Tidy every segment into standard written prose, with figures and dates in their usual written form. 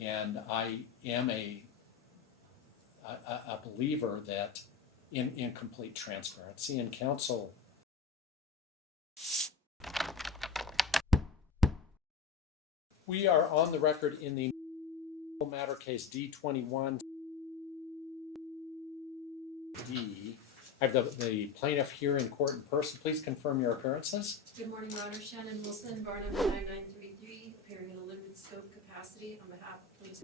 And I am a believer that in complete transparency, and counsel we are on the record in the matter case D21D. I have the plaintiff here in court in person. Please confirm your appearances. Good morning, Your Honor. Shannon Wilson, bar number 9933, appearing in a limited scope capacity on behalf of plaintiff.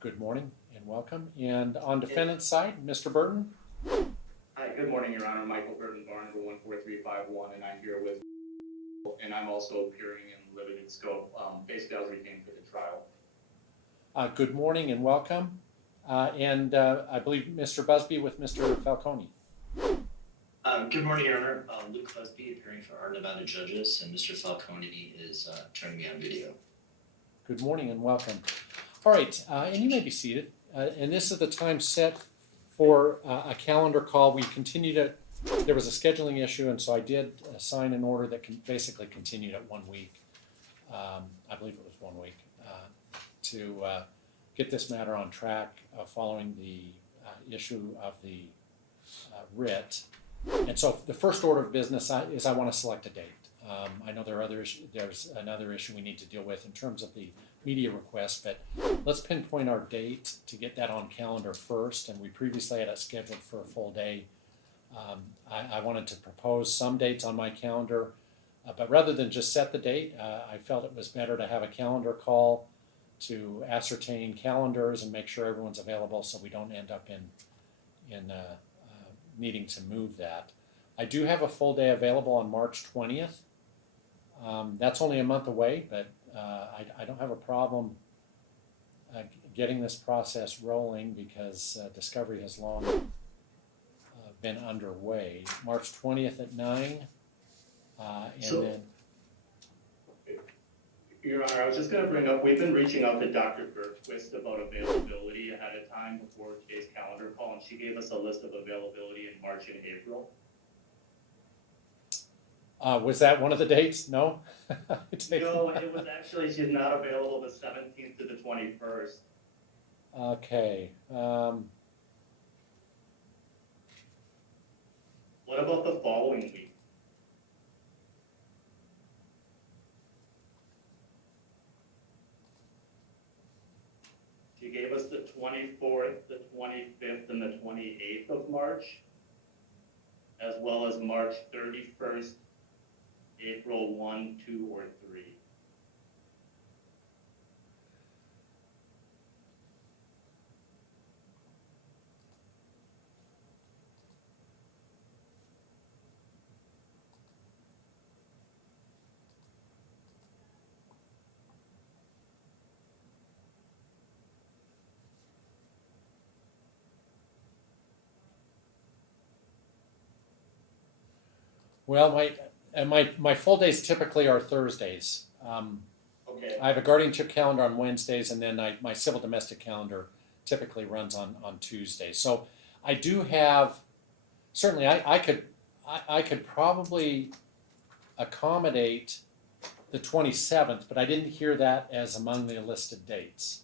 Good morning and welcome. And on defendant's side, Mr. Burton. Hi, good morning, Your Honor. Michael Burton, bar number 14351, and I'm here with, and I'm also appearing in limited scope. Basically, I was retained for the trial. Good morning and welcome. I believe Mr. Busby with Mr. Falcone. Good morning, Your Honor. Luke Busby, appearing for our Nevada judges, and Mr. Falcone is turning me on video. Good morning and welcome. All right, and you may be seated. And this is the time set for a calendar call. We continue to, there was a scheduling issue, and so I did assign an order that basically continued at 1 week. I believe it was 1 week, to get this matter on track following the issue of the writ. And so the first order of business is I want to select a date. I know there's another issue we need to deal with in terms of the media request, but let's pinpoint our date to get that on calendar first, and we previously had it scheduled for a full day. I wanted to propose some dates on my calendar, but rather than just set the date, I felt it was better to have a calendar call to ascertain calendars and make sure everyone's available so we don't end up in needing to move that. I do have a full day available on March 20th. That's only a month away, but I don't have a problem getting this process rolling because discovery has long been underway. March 20th at 9, then... Your Honor, I was just going to bring up, we've been reaching out to Dr. Bergquist about availability ahead of time before today's calendar call, and she gave us a list of availability in March and April. Was that one of the dates? No? No, it was actually, she's not available the 17th to the 21st. Okay. What about the following week? She gave us the 24th, the 25th, and the 28th of March, as well as March 31st, April 1, 2, or 3. Well, my full days typically are Thursdays. Okay. I have a guardianship calendar on Wednesdays, and then my civil domestic calendar typically runs on Tuesdays. So I do have, certainly I could probably accommodate the 27th, but I didn't hear that as among the listed dates.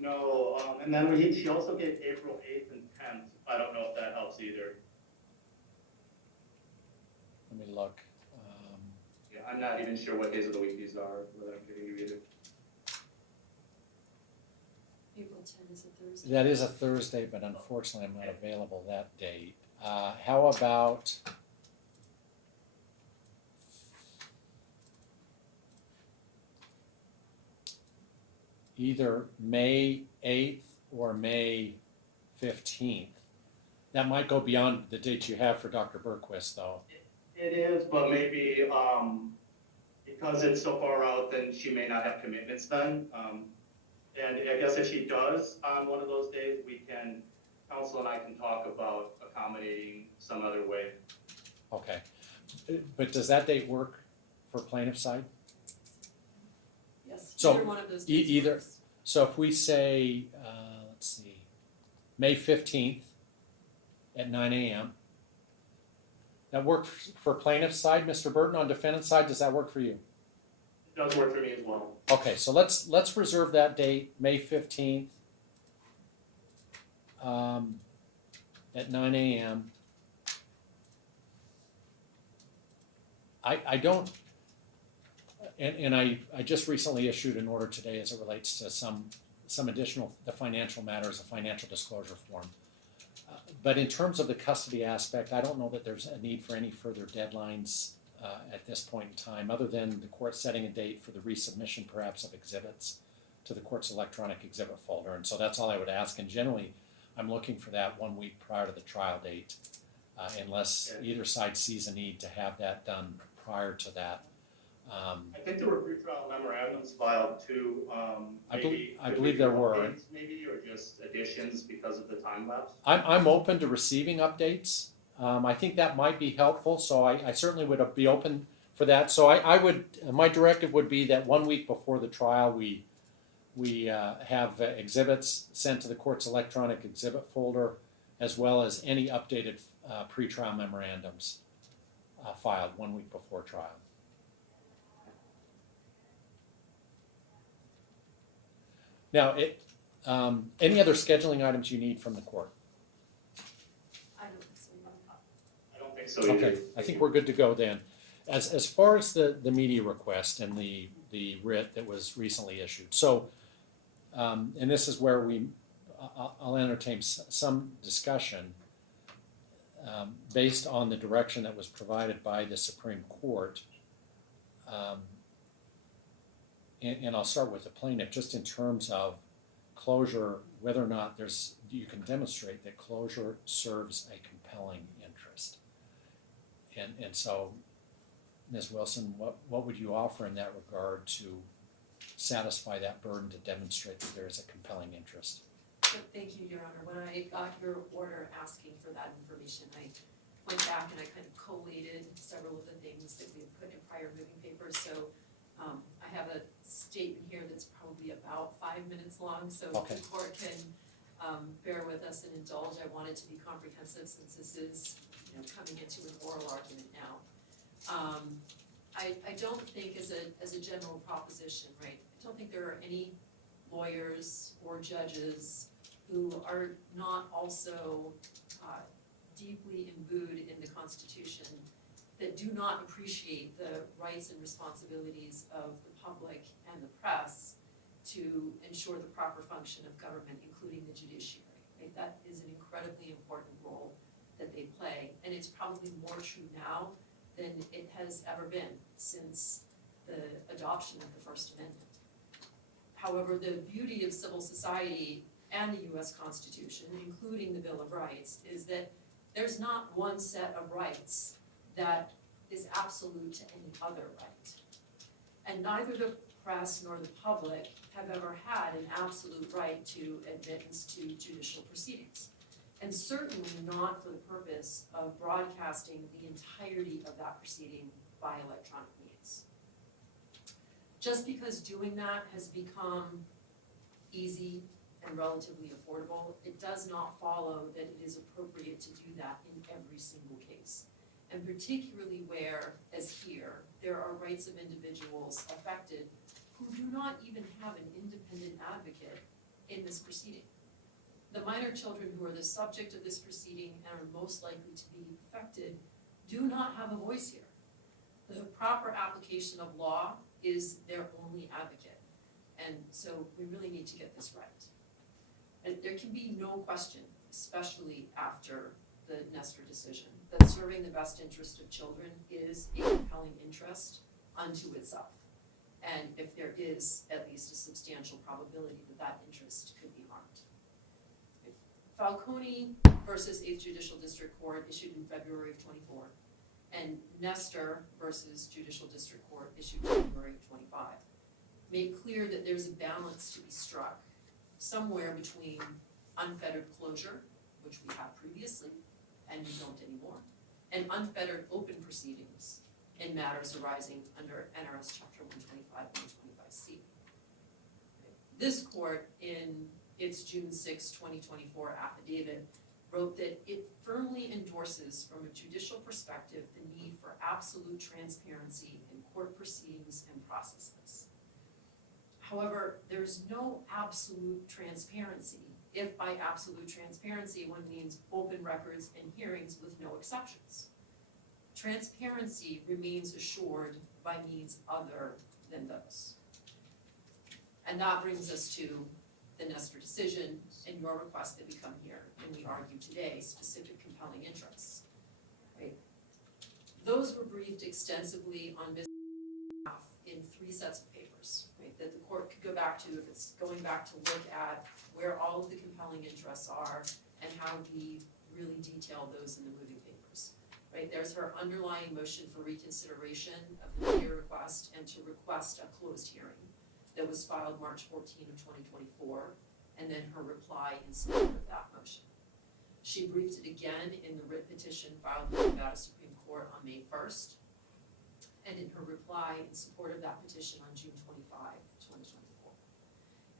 No, and then she also gave April 8th and 10th. I don't know if that helps either. Let me look. Yeah, I'm not even sure what days of the week these are, whether I'm giving you either. April 10th is a Thursday. That is a Thursday, but unfortunately I'm not available that date. How about either May 8th or May 15th? That might go beyond the date you have for Dr. Bergquist, though. It is, but maybe because it's so far out, then she may not have commitments then. And I guess if she does on one of those days, we can, counsel and I can talk about accommodating some other way. Okay. But does that date work for plaintiff's side? Yes, So either one of those days either. works. So if we say, let's see, May 15th at 9 a.m., that work for plaintiff's side, Mr. Burton? On defendant's side, does that work for you? Does work for me as well. Okay, so let's reserve that date, May 15th, at 9 a.m. I don't, and I just recently issued an order today as it relates to some additional, the financial matters, a financial disclosure form. But in terms of the custody aspect, I don't know that there's a need for any further deadlines at this point in time, other than the court setting a date for the resubmission perhaps of exhibits to the court's electronic exhibit folder. And so that's all I would ask. And generally, I'm looking for that 1 week prior to the trial date, unless either side sees a need to have that done prior to that. I think there were pretrial memorandums filed too. I Maybe believe there were. updates maybe, or just additions because of the time lapse. I'm open to receiving updates. I think that might be helpful, so I certainly would be open for that. So I would, my directive would be that 1 week before the trial, we have exhibits sent to the court's electronic exhibit folder, as well as any updated pretrial memorandums filed 1 week before trial. Now, any other scheduling items you need from the court? I don't think so. I don't think so either. Okay, I think we're good to go then. As far as the media request and the writ that was recently issued, so and this is where I'll entertain some discussion based on the direction that was provided by the Supreme Court. And I'll start with the plaintiff, just in terms of closure, whether or not you can demonstrate that closure serves a compelling interest. And so, Ms. Wilson, what would you offer in that regard to satisfy that burden to demonstrate that there is a compelling interest? Thank you, Your Honor. When I got your order asking for that information, I went back and I kind of collated several of the things that we had put in prior moving papers. So I have a statement here that's probably about 5 minutes long, so Okay. the court can bear with us and indulge. I want it to be comprehensive since this is, coming into an oral argument now. I don't think as a general proposition, right, I don't think there are any lawyers or judges who are not also deeply imbued in the Constitution that do not appreciate the rights and responsibilities of the public and the press to ensure the proper function of government, including the judiciary. Right? That is an incredibly important role that they play, and it's probably more true now than it has ever been since the adoption of the First Amendment. However, the beauty of civil society and the US Constitution, including the Bill of Rights, is that there's not one set of rights that is absolute to any other right. And neither the press nor the public have ever had an absolute right to admittance to judicial proceedings. And certainly not for the purpose of broadcasting the entirety of that proceeding by electronic means. Just because doing that has become easy and relatively affordable, it does not follow that it is appropriate to do that in every single case. And particularly where, as here, there are rights of individuals affected who do not even have an independent advocate in this proceeding. The minor children who are the subject of this proceeding and are most likely to be affected do not have a voice here. The proper application of law is their only advocate. And so we really need to get this right. And there can be no question, especially after the Nestor decision, that serving the best interest of children is a compelling interest unto itself. And if there is at least a substantial probability that that interest could be harmed. Falcone versus 8th Judicial District Court issued in February of 24, and Nestor versus Judicial District Court issued January of 25, made clear that there's a balance to be struck somewhere between unfettered closure, which we have previously, and we don't anymore, and unfettered open proceedings in matters arising under NRS Chapter 125 and 125C. This court, in its June 6, 2024 affidavit, wrote that it firmly endorses, from a judicial perspective, the need for absolute transparency in court proceedings and processes. However, there's no absolute transparency, if by absolute transparency one means open records and hearings with no exceptions. Transparency remains assured by means other than those. And that brings us to the Nestor decision and your request that we come here and we argue today, specific compelling interests. Right? Those were briefed extensively on business behalf in 3 sets of papers, right, that the court could go back to if it's going back to look at where all of the compelling interests are and how we really detail those in the moving papers. Right, there's her underlying motion for reconsideration of the media request and to request a closed hearing that was filed March 14 of 2024, and then her reply in support of that motion. She briefed it again in the writ petition filed with the Nevada Supreme Court on May 1st, and in her reply in support of that petition on June 25, 2024.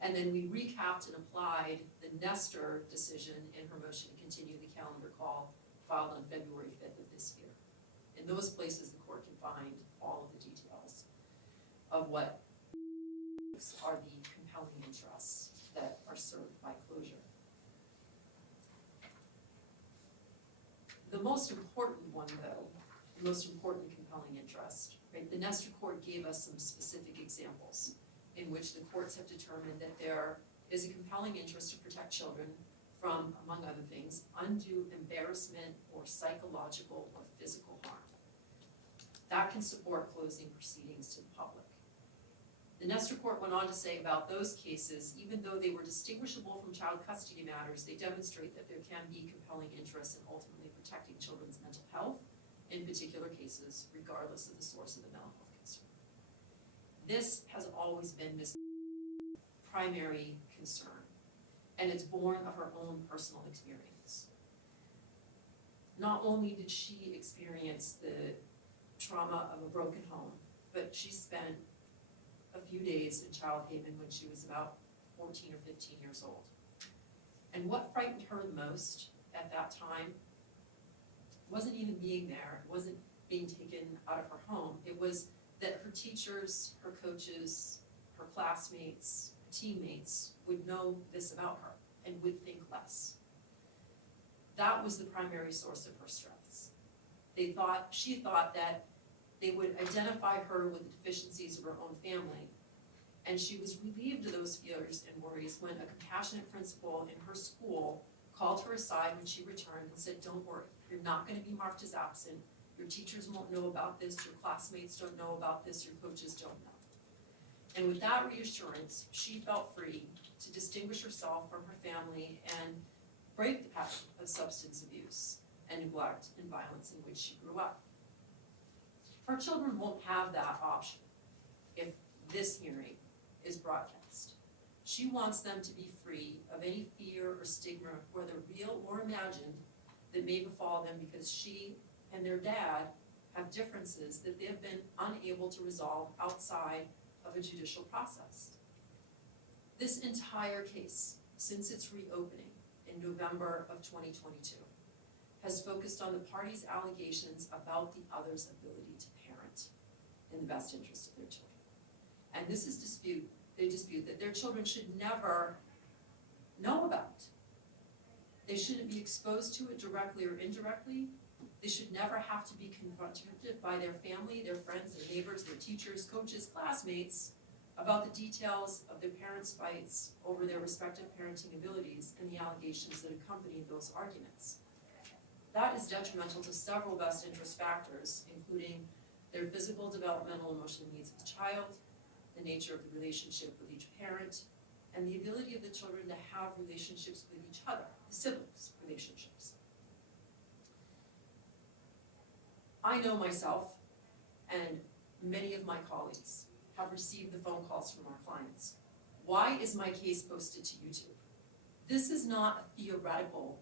And then we recapped and applied the Nestor decision in her motion to continue the calendar call filed on February 5th of this year. In those places, the court can find all of the details of what are the compelling interests that are served by closure. The most important one, though, the most important compelling interest, right? The Nestor court gave us some specific examples in which the courts have determined that there is a compelling interest to protect children from, among other things, undue embarrassment or psychological or physical harm. That can support closing proceedings to the public. The Nestor court went on to say about those cases, even though they were distinguishable from child custody matters, they demonstrate that there can be compelling interest in ultimately protecting children's mental health in particular cases, regardless of the source of the mental health concern. This has always been Ms. primary concern, and it's born of her own personal experience. Not only did she experience the trauma of a broken home, but she spent a few days in Child Haven when she was about 14 or 15 years old. And what frightened her the most at that time wasn't even being there, it wasn't being taken out of her home. It was that her teachers, her coaches, her classmates, teammates would know this about her and would think less. That was the primary source of her stress. She thought that they would identify her with the deficiencies of her own family, and she was relieved of those fears and worries when a compassionate principal in her school called her aside when she returned and said, "Don't worry, you're not going to be marked as absent. Your teachers won't know about this, your classmates don't know about this, your coaches don't know." And with that reassurance, she felt free to distinguish herself from her family and break the pattern of substance abuse and neglect and violence in which she grew up. Her children won't have that option if this hearing is broadcast. She wants them to be free of any fear or stigma, whether real or imagined, that may befall them because she and their dad have differences that they have been unable to resolve outside of a judicial process. This entire case, since its reopening in November of 2022, has focused on the parties' allegations about the other's ability to parent in the best interest of their children. And this is they dispute that their children should never know about. They shouldn't be exposed to it directly or indirectly. They should never have to be confronted by their family, their friends, their neighbors, their teachers, coaches, classmates about the details of their parents' fights over their respective parenting abilities and the allegations that accompany those arguments. That is detrimental to several best interest factors, including their physical, developmental, emotional needs of the child, the nature of the relationship with each parent, and the ability of the children to have relationships with each other, the siblings' relationships. I know myself, and many of my colleagues have received the phone calls from our clients. Why is my case posted to YouTube? This is not a theoretical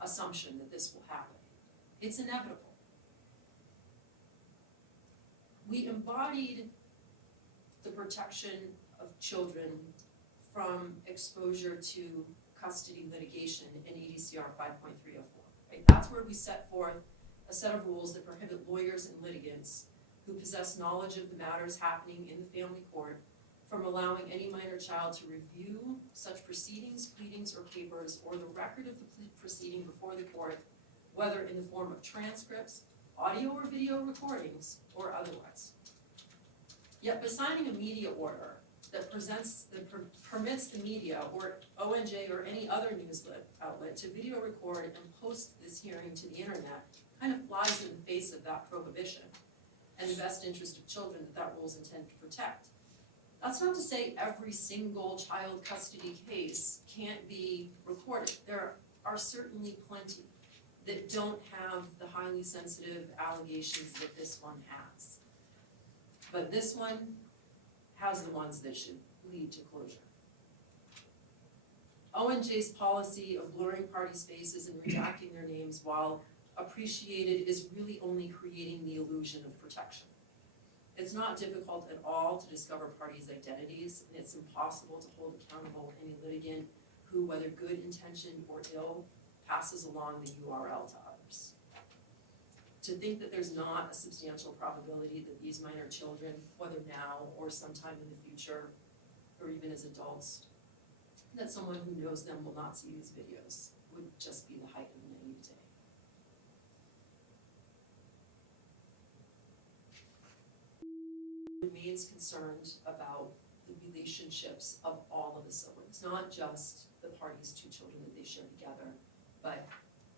assumption that this will happen. It's inevitable. We embodied the protection of children from exposure to custody litigation in ADCR 5.304. Right? That's where we set forth a set of rules that prohibit lawyers and litigants who possess knowledge of the matters happening in the family court from allowing any minor child to review such proceedings, pleadings, or papers, or the record of the proceeding before the court, whether in the form of transcripts, audio or video recordings, or otherwise. Yet by signing a media order that permits the media or ONJ or any other news outlet to video record and post this hearing to the internet kind of flies in the face of that prohibition and the best interest of children that rule is intended to protect. That's not to say every single child custody case can't be recorded. There are certainly plenty that don't have the highly sensitive allegations that this one has. But this one has the ones that should lead to closure. ONJ's policy of blurring parties' faces and redacting their names, while appreciated, is really only creating the illusion of protection. It's not difficult at all to discover parties' identities, and it's impossible to hold accountable any litigant who, whether good intentioned or ill, passes along the URL to others. To think that there's not a substantial probability that these minor children, whether now or sometime in the future, or even as adults, that someone who knows them will not see these videos would just be the height of naivete. Remains concerned about the relationships of all of the siblings, not just the parties' two children that they share together, but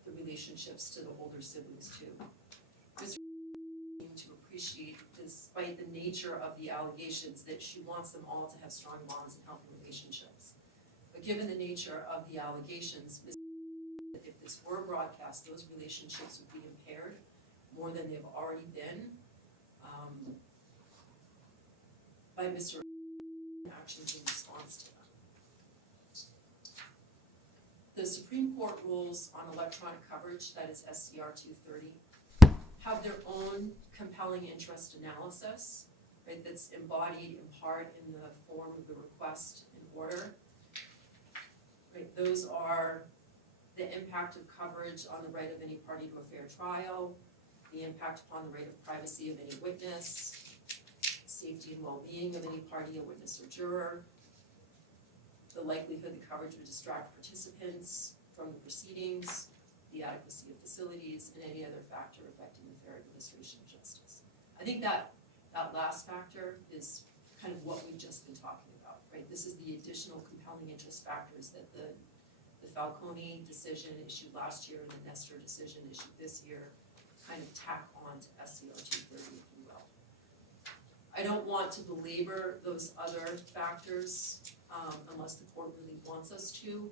the relationships to the older siblings too. Mr. to appreciate, despite the nature of the allegations, that she wants them all to have strong bonds and healthy relationships. But given the nature of the allegations, if this were broadcast, those relationships would be impaired more than they've already been by Mr. actions in response to them. The Supreme Court rules on electronic coverage, that is SCR 230, have their own compelling interest analysis, right, that's embodied in part in the form of the request and order. Right, those are the impact of coverage on the right of any party to a fair trial, the impact upon the right of privacy of any witness, safety and well-being of any party, a witness or juror, the likelihood the coverage would distract participants from the proceedings, the adequacy of facilities, and any other factor affecting the fair administration of justice. I think that last factor is kind of what we've just been talking about, right? This is the additional compelling interest factors that the Falcone decision issued last year and the Nestor decision issued this year kind of tack on to SCR 230, if you will. I don't want to belabor those other factors unless the court really wants us to.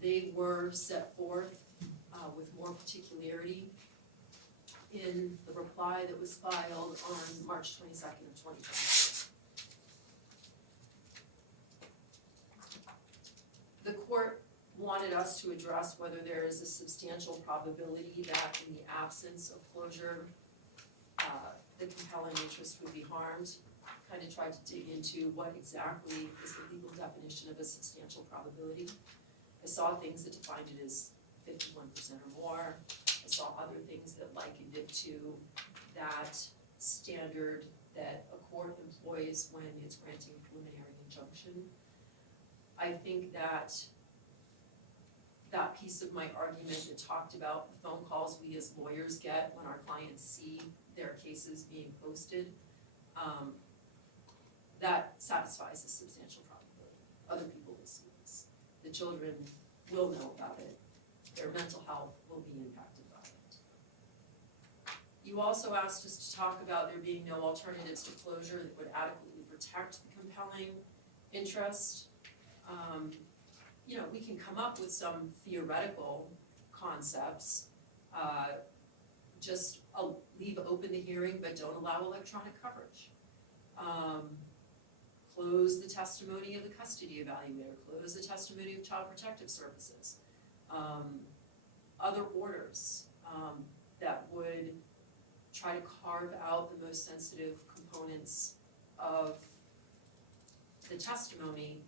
They were set forth with more particularity in the reply that was filed on March 22nd of 2020. The court wanted us to address whether there is a substantial probability that in the absence of closure, the compelling interest would be harmed. Kind of tried to dig into what exactly is the legal definition of a substantial probability. I saw things that defined it as 51% or more. I saw other things that likened it to that standard that a court employs when it's granting a preliminary injunction. I think that piece of my argument that talked about the phone calls we as lawyers get when our clients see their cases being posted, that satisfies a substantial probability. Other people will see this. The children will know about it. Their mental health will be impacted by it. You also asked us to talk about there being no alternatives to closure that would adequately protect the compelling interest. You know, we can come up with some theoretical concepts. Just leave open the hearing, but don't allow electronic coverage. Close the testimony of the custody evaluator. Close the testimony of Child Protective Services. Other orders that would try to carve out the most sensitive components of the testimony.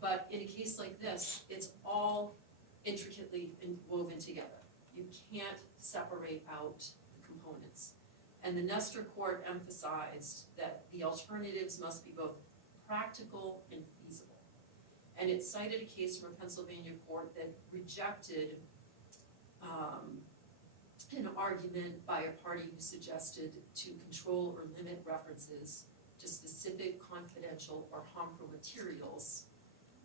But in a case like this, it's all intricately woven together. You can't separate out the components. And the Nestor Court emphasized that the alternatives must be both practical and feasible. And it cited a case from a Pennsylvania court that rejected an argument by a party who suggested to control or limit references to specific confidential or harmful materials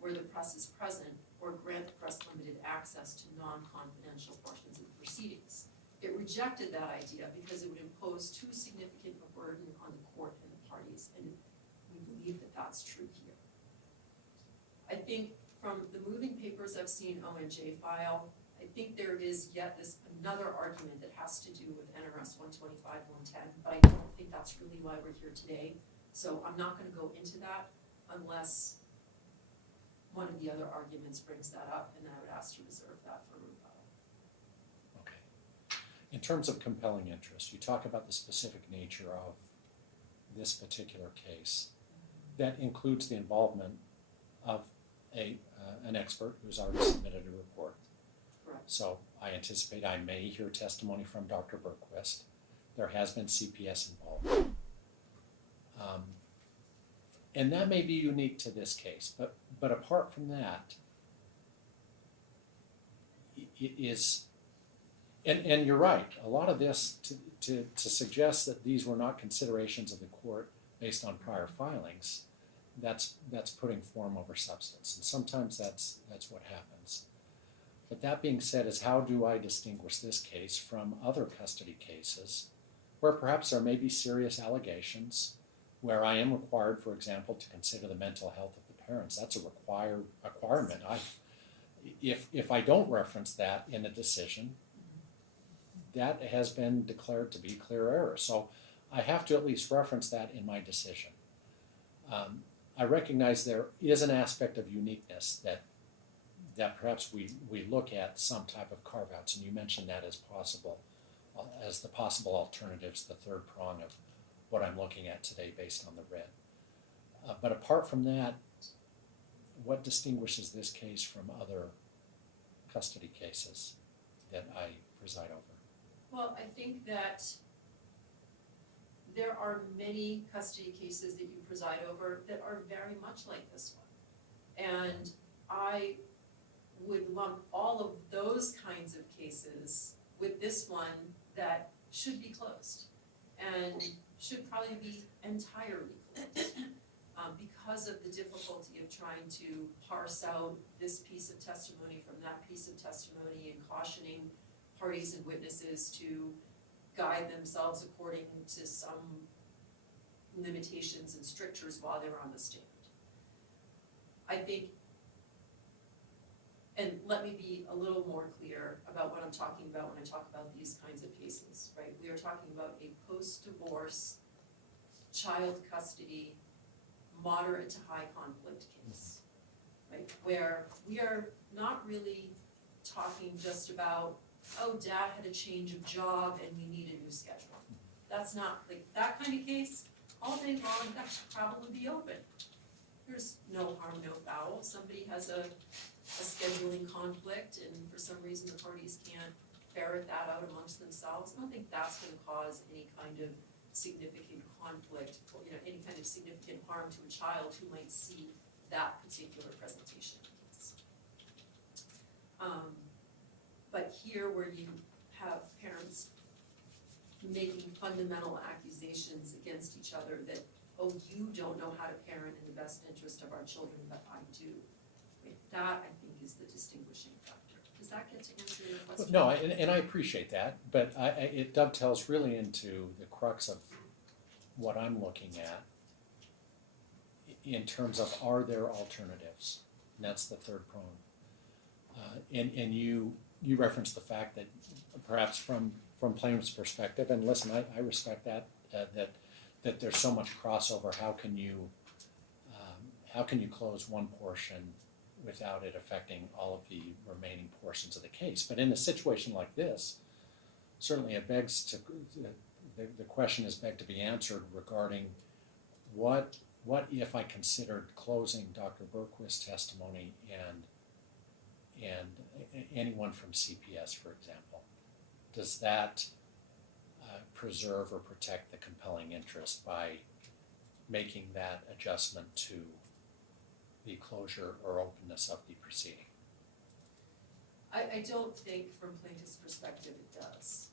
where the press is present, or grant the press limited access to non-confidential portions of the proceedings. It rejected that idea because it would impose too significant a burden on the court and the parties, and we believe that that's true here. I think from the moving papers I've seen ONJ file, I think there is yet another argument that has to do with NRS 125-110, but I don't think that's really why we're here today. So I'm not gonna go into that unless one of the other arguments brings that up, and I would ask to reserve that for rebuttal. Okay. In terms of compelling interest, you talk about the specific nature of this particular case. That includes the involvement of an expert who's already submitted a report. Correct. So I anticipate I may hear testimony from Dr. Berquist. There has been CPS involved. And that may be unique to this case, but apart from that, it is, and you're right, a lot of this to suggest that these were not considerations of the court based on prior filings, that's putting form over substance, and sometimes that's what happens. But that being said, is how do I distinguish this case from other custody cases where perhaps there may be serious allegations, where I am required, for example, to consider the mental health of the parents? That's a requirement. If I don't reference that in a decision, that has been declared to be clear error. So I have to at least reference that in my decision. I recognize there is an aspect of uniqueness that perhaps we look at some type of carve-outs, and you mentioned that as possible, as the possible alternatives, the third prong of what I'm looking at today based on the writ. But apart from that, what distinguishes this case from other custody cases that I preside over? Well, I think that there are many custody cases that you preside over that are very much like this one. And I would lump all of those kinds of cases with this one that should be closed and should probably be entirely closed because of the difficulty of trying to parse out this piece of testimony from that piece of testimony and cautioning parties and witnesses to guide themselves according to some limitations and strictures while they're on the stand. I think, and let me be a little more clear about what I'm talking about when I talk about these kinds of cases, right? We are talking about a post-divorce child custody, moderate to high conflict case, right? Where we are not really talking just about, oh, dad had a change of job and we need a new schedule. That's not, like, that kind of case, all day long, that should probably be open. There's no harm, no foul. Somebody has a scheduling conflict and for some reason the parties can't ferret that out amongst themselves. I don't think that's gonna cause any kind of significant conflict, or, any kind of significant harm to a child who might see that particular presentation case. But here where you have parents making fundamental accusations against each other that, oh, you don't know how to parent in the best interest of our children, but I do. That, I think, is the distinguishing factor. Does that get to answer your question? No, and I appreciate that, but it dovetails really into the crux of what I'm looking at in terms of, are there alternatives? And that's the third prong. And you referenced the fact that perhaps from plaintiff's perspective, and listen, I respect that, that there's so much crossover. How can you close one portion without it affecting all of the remaining portions of the case? But in a situation like this, certainly it begs to, the question is begged to be answered regarding what if I considered closing Dr. Berquist's testimony and anyone from CPS, for example? Does that preserve or protect the compelling interest by making that adjustment to the closure or openness of the proceeding. I don't think from plaintiff's perspective it does.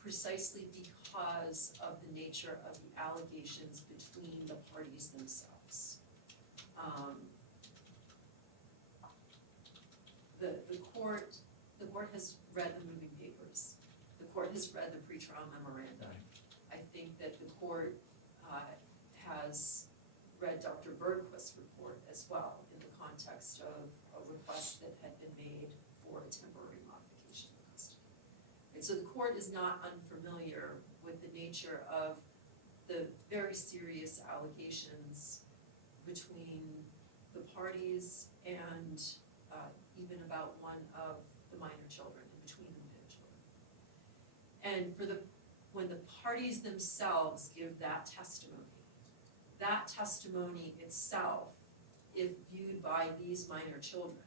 Precisely because of the nature of the allegations between the parties themselves. The court has read the moving papers. The court has read the pretrial memorandum. I think that the court has read Dr. Bergquist's report as well in the context of a request that had been made for a temporary modification of custody. And so the court is not unfamiliar with the nature of the very serious allegations between the parties and even about one of the minor children, and between the minor children. And when the parties themselves give that testimony itself, if viewed by these minor children,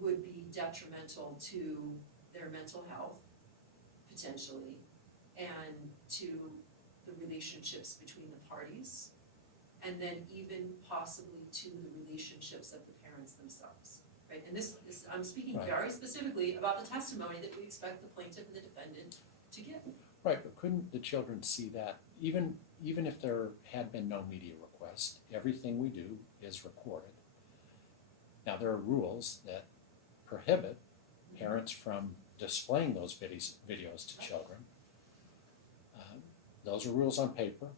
would be detrimental to their mental health, potentially, and to the relationships between the parties, and then even possibly to the relationships of the parents themselves, right? And this is, I'm speaking Right. very specifically about the testimony that we expect the plaintiff and the defendant to give. Right, but couldn't the children see that, even if there had been no media request, everything we do is recorded. Now, there are rules that prohibit parents from displaying those videos to children. Those are rules on paper,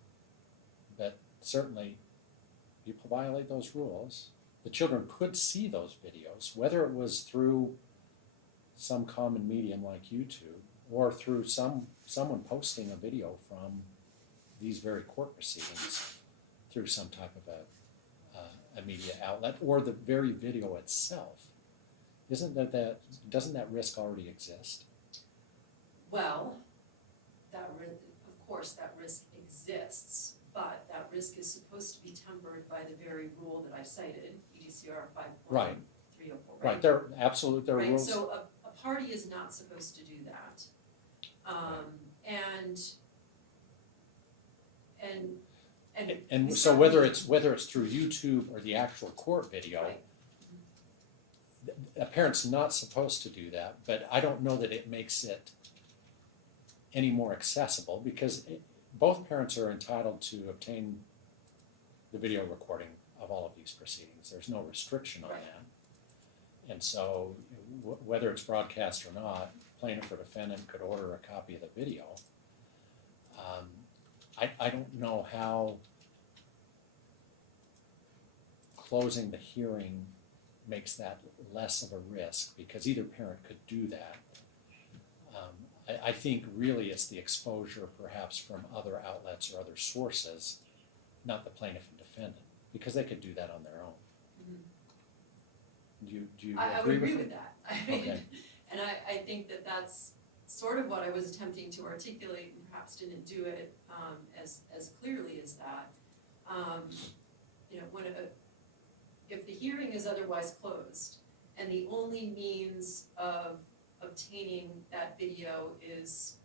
but certainly people violate those rules. The children could see those videos, whether it was through some common medium like YouTube or through someone posting a video from these very court proceedings through some type of a media outlet, or the very video itself. Doesn't that risk already exist? Well, of course, that risk exists, but that risk is supposed to be tempered by the very rule that I cited, EDCR 5.304, Right. right? Right, there are Right, rules. so a party is not supposed to do that. And so whether it's through YouTube or the actual court video, Right. a parent's not supposed to do that, but I don't know that it makes it any more accessible, because both parents are entitled to obtain the video recording of all of these proceedings. There's no restriction on Right. that. And so whether it's broadcast or not, plaintiff or defendant could order a copy of the video. I don't know how closing the hearing makes that less of a risk, because either parent could do that. I think really it's the exposure perhaps from other outlets or other sources, not the plaintiff and defendant, because they could do that on their own. Mhm. Do you I would agree agree with with that. I mean, Okay. and I think that that's sort of what I was attempting to articulate, and perhaps didn't do it as clearly as that. If the hearing is otherwise closed, and the only means of obtaining that video is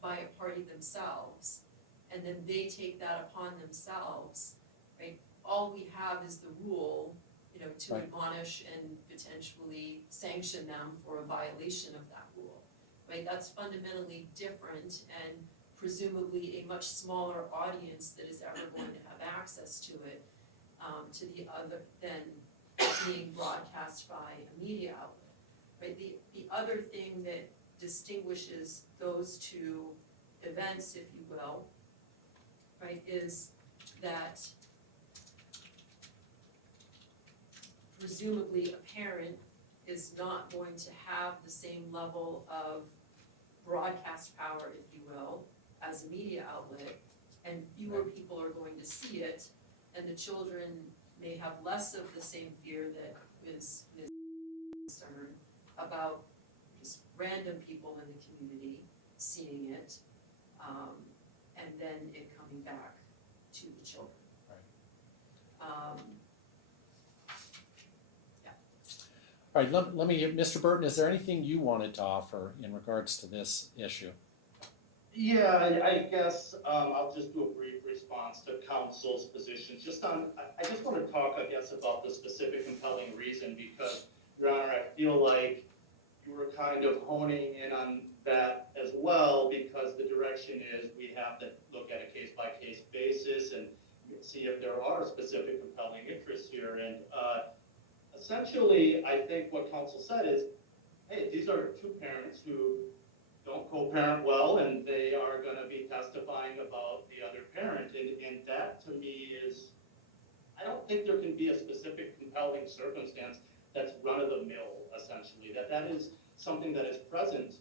by a party themselves, and then they take that upon themselves, right? All we have is the rule, to Right. admonish and potentially sanction them for a violation of that rule, right? That's fundamentally different, and presumably a much smaller audience that is ever going to have access to it, to the other than being broadcast by a media outlet, right? The other thing that distinguishes those two events, if you will, right, is that presumably a parent is not going to have the same level of broadcast power, if you will, as a media outlet, and fewer people are going to see it, and the children may have less of the same fear that is concerned about just random people in the community seeing it, and then it coming back to the children. Right. All right, let me, Mr. Burton, is there anything you wanted to offer in regards to this issue? Yeah, I guess I'll just do a brief response to counsel's position. I just want to talk, I guess, about the specific compelling reason because, Your Honor, I feel like you were kind of honing in on that as well because the direction is we have to look at a case-by-case basis and see if there are specific compelling interests here. And essentially, I think what counsel said is, hey, these are two parents who don't co-parent well, and they are going to be testifying about the other parent. And that, to me, is, I don't think there can be a specific compelling circumstance that's run-of-the-mill, essentially. That is something that is present,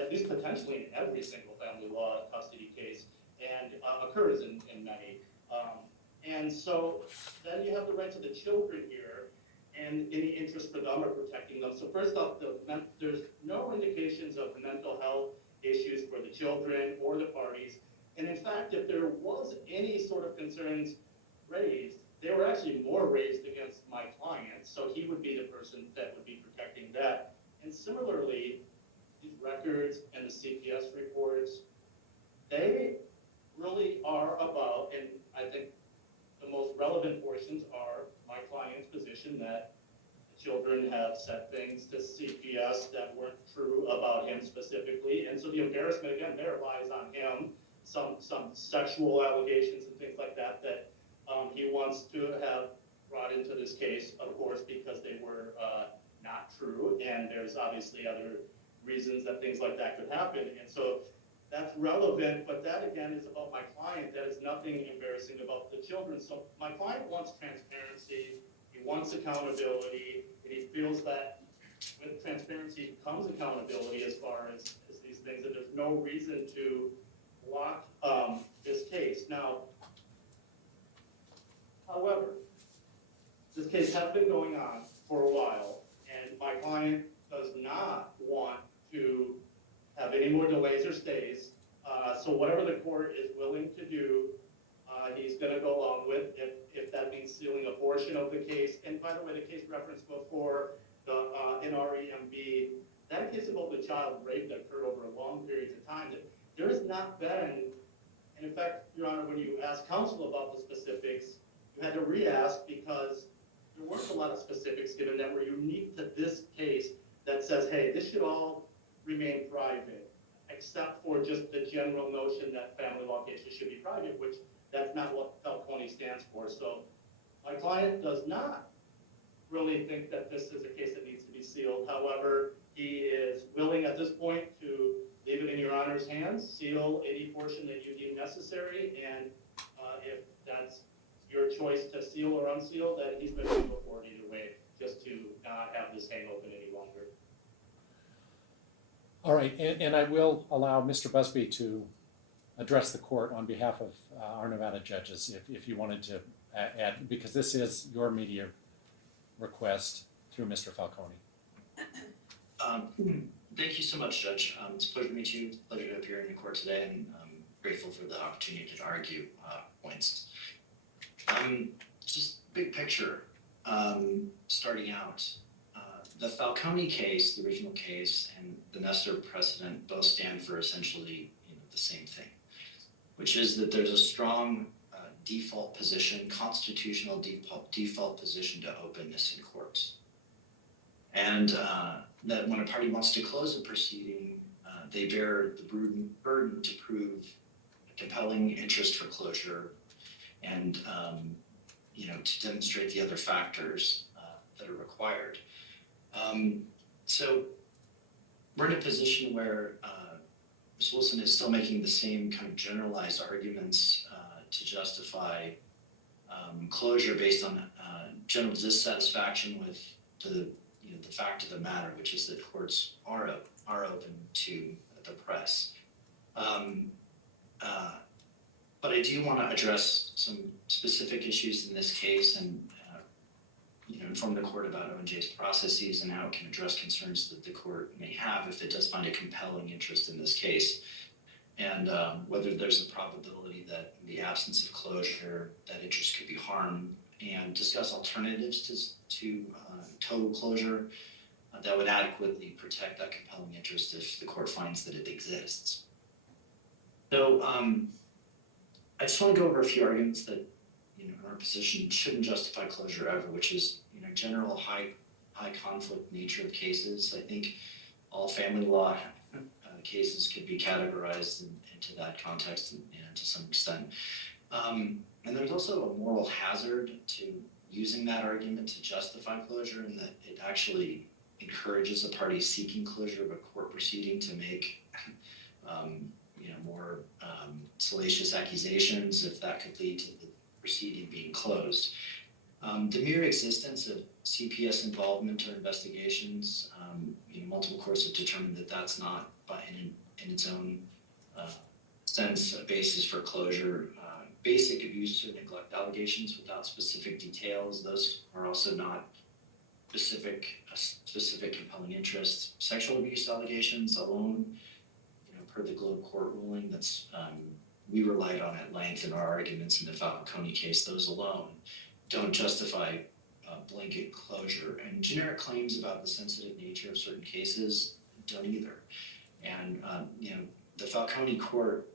at least potentially in every single family law custody case, and occurs in many. And so then you have the rights of the children here, and any interest for them or protecting them. So first off, there's no indications of mental health issues for the children or the parties. And in fact, if there was any sort of concerns raised, they were actually more raised against my client. So he would be the person that would be protecting that. And similarly, these records and the CPS reports, they really are about, and I think the most relevant portions are my client's position that the children have said things to CPS that weren't true about him specifically. And so the embarrassment, again, there lies on him, some sexual allegations and things like that he wants to have brought into this case, of course, because they were not true. And there's obviously other reasons that things like that could happen. And so that's relevant, but that again is about my client. That is nothing embarrassing about the children. So my client wants transparency, he wants accountability, and he feels that with transparency comes accountability as far as these things, and there's no reason to block this case. Now, however, this case has been going on for a while, and my client does not want to have any more delays or stays. So whatever the court is willing to do, he's going to go along with, if that means sealing a portion of the case. And by the way, the case referenced before, the NREMB, that case about the child rape that occurred over long periods of time, there has not been, and in fact, Your Honor, when you asked counsel about the specifics, you had to re-ask because there weren't a lot of specifics given that were unique to this case that says, hey, this should all remain private, except for just the general notion that family law cases should be private, which that's not what Falcone stands for. So my client does not really think that this is a case that needs to be sealed. However, he is willing at this point to leave it in Your Honor's hands, seal any portion that you deem necessary, and if that's your choice to seal or unseal, that he's been able for it either way, just to not have this hang open any longer. All right, and I will allow Mr. Busby to address the court on behalf of our Nevada judges, if you wanted to add, because this is your media request through Mr. Falcone. Thank you so much, Judge. It's a pleasure to meet you. Pleasure to appear in your court today, and I'm grateful for the opportunity to argue points. Just big picture, starting out. The Falcone case, the original case, and the Nestor precedent both stand for essentially the same thing, which is that there's a strong default position, constitutional default position to openness in courts. And that when a party wants to close a proceeding, they bear the burden to prove a compelling interest for closure and to demonstrate the other factors that are required. So we're in a position where Ms. Wilson is still making the same kind of generalized arguments to justify closure based on general dissatisfaction with the fact of the matter, which is that courts are open to the press. But I do want to address some specific issues in this case and inform the court about O&J's processes and how it can address concerns that the court may have if it does find a compelling interest in this case, and whether there's a probability that in the absence of closure, that interest could be harmed and discuss alternatives to total closure that would adequately protect that compelling interest if the court finds that it exists. So I just want to go over a few arguments that, in our position shouldn't justify closure ever, which is, general high conflict nature of cases. I think all family law cases could be categorized into that context and to some extent. And there's also a moral hazard to using that argument to justify closure, in that it actually encourages a party seeking closure of a court proceeding to make more salacious accusations if that could lead to the proceeding being closed. The mere existence of CPS involvement or investigations, multiple courts have determined that that's not, in its own sense, a basis for closure. Basic abuse or neglect allegations without specific details, those are also not a specific compelling interest. Sexual abuse allegations alone, per the Globe Court ruling, that's we relied on at length in our arguments in the Falcone case, those alone don't justify blanket closure. And generic claims about the sensitive nature of certain cases don't either. And the Falcone court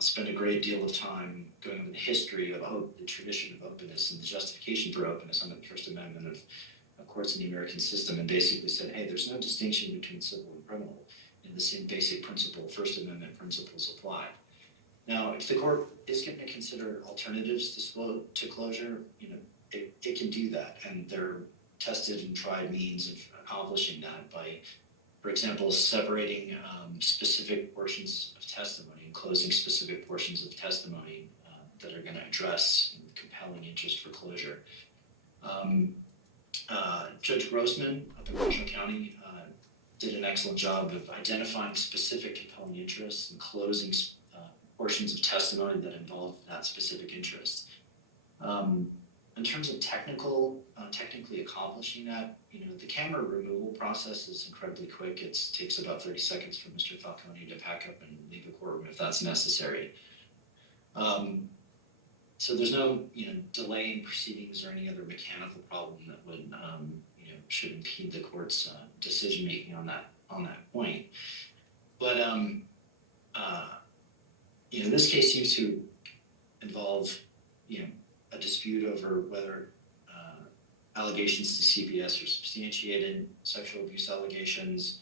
spent a great deal of time going over the history of the tradition of openness and the justification for openness under the First Amendment of courts in the American system, and basically said, hey, there's no distinction between civil and criminal. And the same basic principle, First Amendment principles apply. Now, if the court is going to consider alternatives to closure, it can do that, and there are tested and tried means of accomplishing that by, for example, separating specific portions of testimony and closing specific portions of testimony that are going to address compelling interest for closure. Judge Grossman up in Marshall County did an excellent job of identifying specific compelling interests and closing portions of testimony that involve that specific interest. In terms of technically accomplishing that, the camera removal process is incredibly quick. It takes about 30 seconds for Mr. Falcone to pack up and leave the courtroom if that's necessary. So there's no, delay in proceedings or any other mechanical problem that would, should impede the court's decision making on that point. But this case seems to involve, a dispute over whether allegations to CPS are substantiated, sexual abuse allegations.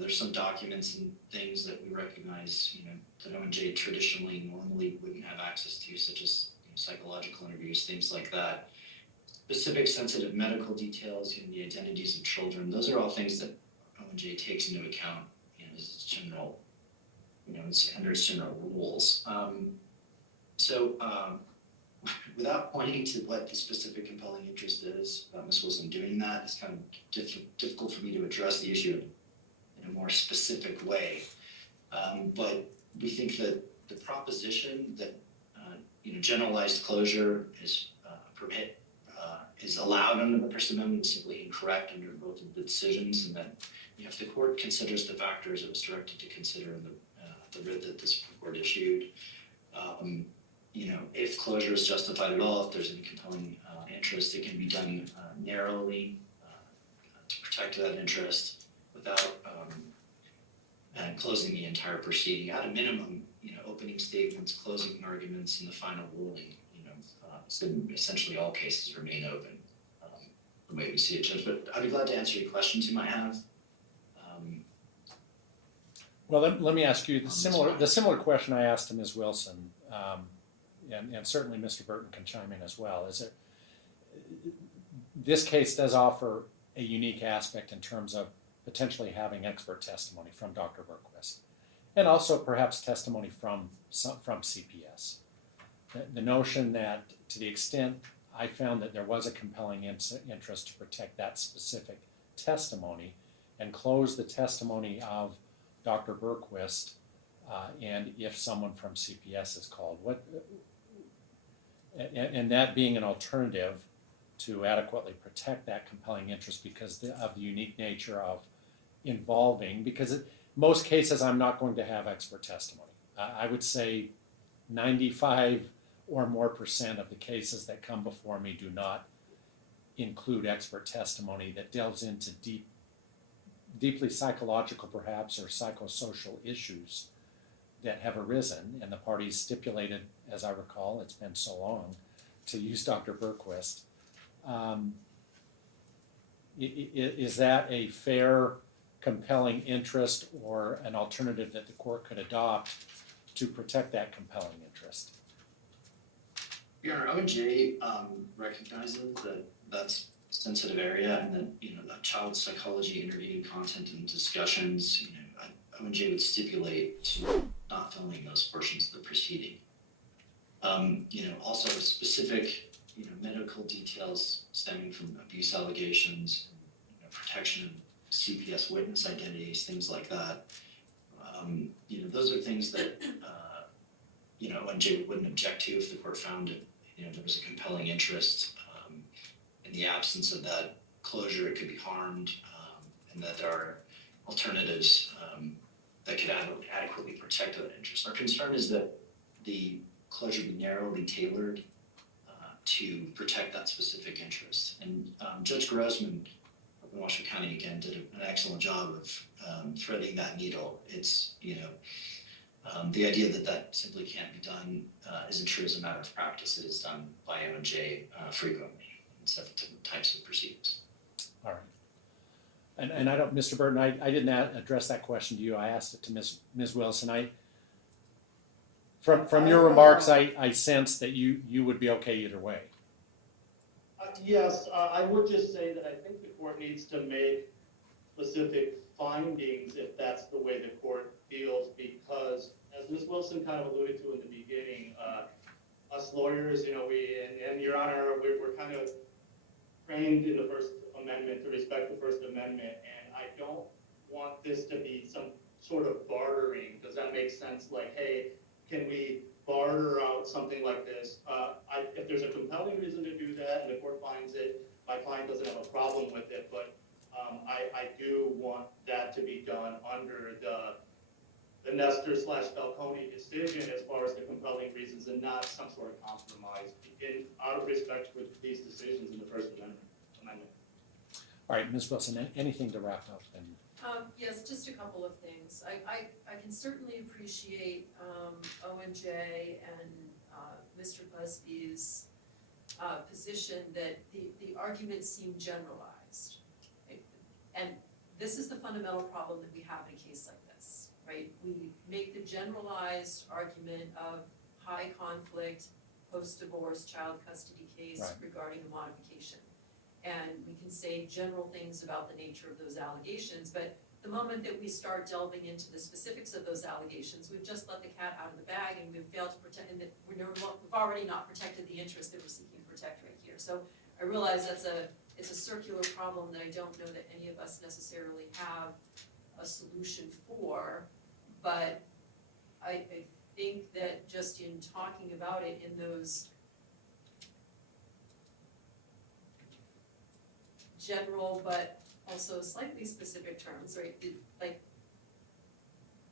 There's some documents and things that we recognize, that ONJ traditionally normally wouldn't have access to, such as psychological interviews, things like that. Specific sensitive medical details, the identities of children, those are all things that ONJ takes into account, as general, it's under its general rules. Without pointing to what the specific compelling interest is, Ms. Wilson doing that, it's kind of difficult for me to address the issue in a more specific way. But we think that the proposition that generalized closure is allowed under the First Amendment is simply incorrect under both of the decisions, and that if the court considers the factors it was directed to consider in the writ that this court issued, if closure is justified at all, if there's any compelling interest, it can be done narrowly to protect that interest without closing the entire proceeding. At a minimum, opening statements, closing arguments, and the final ruling, so essentially all cases remain open, the way we see it, Judge. But I'd be glad to answer any questions you might have. Well, let me ask you the similar question I asked to Ms. Wilson, and certainly Mr. Burton can chime in as well. This case does offer a unique aspect in terms of potentially having expert testimony from Dr. Berquist, and also perhaps testimony from CPS. The notion that, to the extent I found that there was a compelling interest to protect that specific testimony and close the testimony of Dr. Berquist, and if someone from CPS is called, and that being an alternative to adequately protect that compelling interest because of the unique nature of involving, because in most cases I'm not going to have expert testimony. I would say 95 or more percent of the cases that come before me do not include expert testimony that delves into deeply psychological perhaps or psychosocial issues that have arisen, and the parties stipulated, as I recall, it's been so long, to use Dr. Berquist. Is that a fair, compelling interest or an alternative that the court could adopt to protect that compelling interest? Your Honor, ONJ recognizes that that's a sensitive area, and that, you know, that child psychology interviewing content and discussions, you know, ONJ would stipulate to not filming those portions of the proceeding. You know, also specific, you know, medical details stemming from abuse allegations, you know, protection of CPS witness identities, things like that. You know, those are things that, you know, ONJ wouldn't object to if the court found it, you know, there was a compelling interest. In the absence of that closure, it could be harmed, and that there are alternatives that could adequately protect that interest. Our concern is that the closure be narrowly tailored to protect that specific interest. And Judge Grossman up in Washoe County, again, did an excellent job of threading that needle. It's, you know, the idea that that simply can't be done isn't true as a matter of practice. It is done by ONJ frequently in several different types of proceedings. All right. And I don't, Mr. Burton, I didn't address that question to you. I asked it to Ms. Wilson. From your remarks, I sense that you would be okay either way. Yes, I would just say that I think the court needs to make specific findings if that's the way the court feels, because as Ms. Wilson kind of alluded to in the beginning, us lawyers, you know, and Your Honor, we're kind of trained in the First Amendment to respect the First Amendment, and I don't want this to be some sort of bartering. Does that make sense? Like, hey, can we barter out something like this? If there's a compelling reason to do that and the court finds it, my client doesn't have a problem with it, but I do want that to be done under the Nestor/Falcone decision as far as the compelling reasons, and not some sort of compromise out of respect for these decisions in the First Amendment. All right, Ms. Wilson, anything to wrap up? And Yes, just a couple of things. I can certainly appreciate ONJ and Mr. Busby's position that the arguments seem generalized. Right? And this is the fundamental problem that we have in a case like this, right? We make the generalized argument of high conflict, post-divorce child custody case Right. regarding a modification. And we can say general things about the nature of those allegations, but the moment that we start delving into the specifics of those allegations, we've just let the cat out of the bag, and we've failed to protect, and that we've already not protected the interest that we're seeking to protect right here. So I realize it's a circular problem that I don't know that any of us necessarily have a solution for, but I think that just in talking about it in those general but also slightly specific terms, right? Like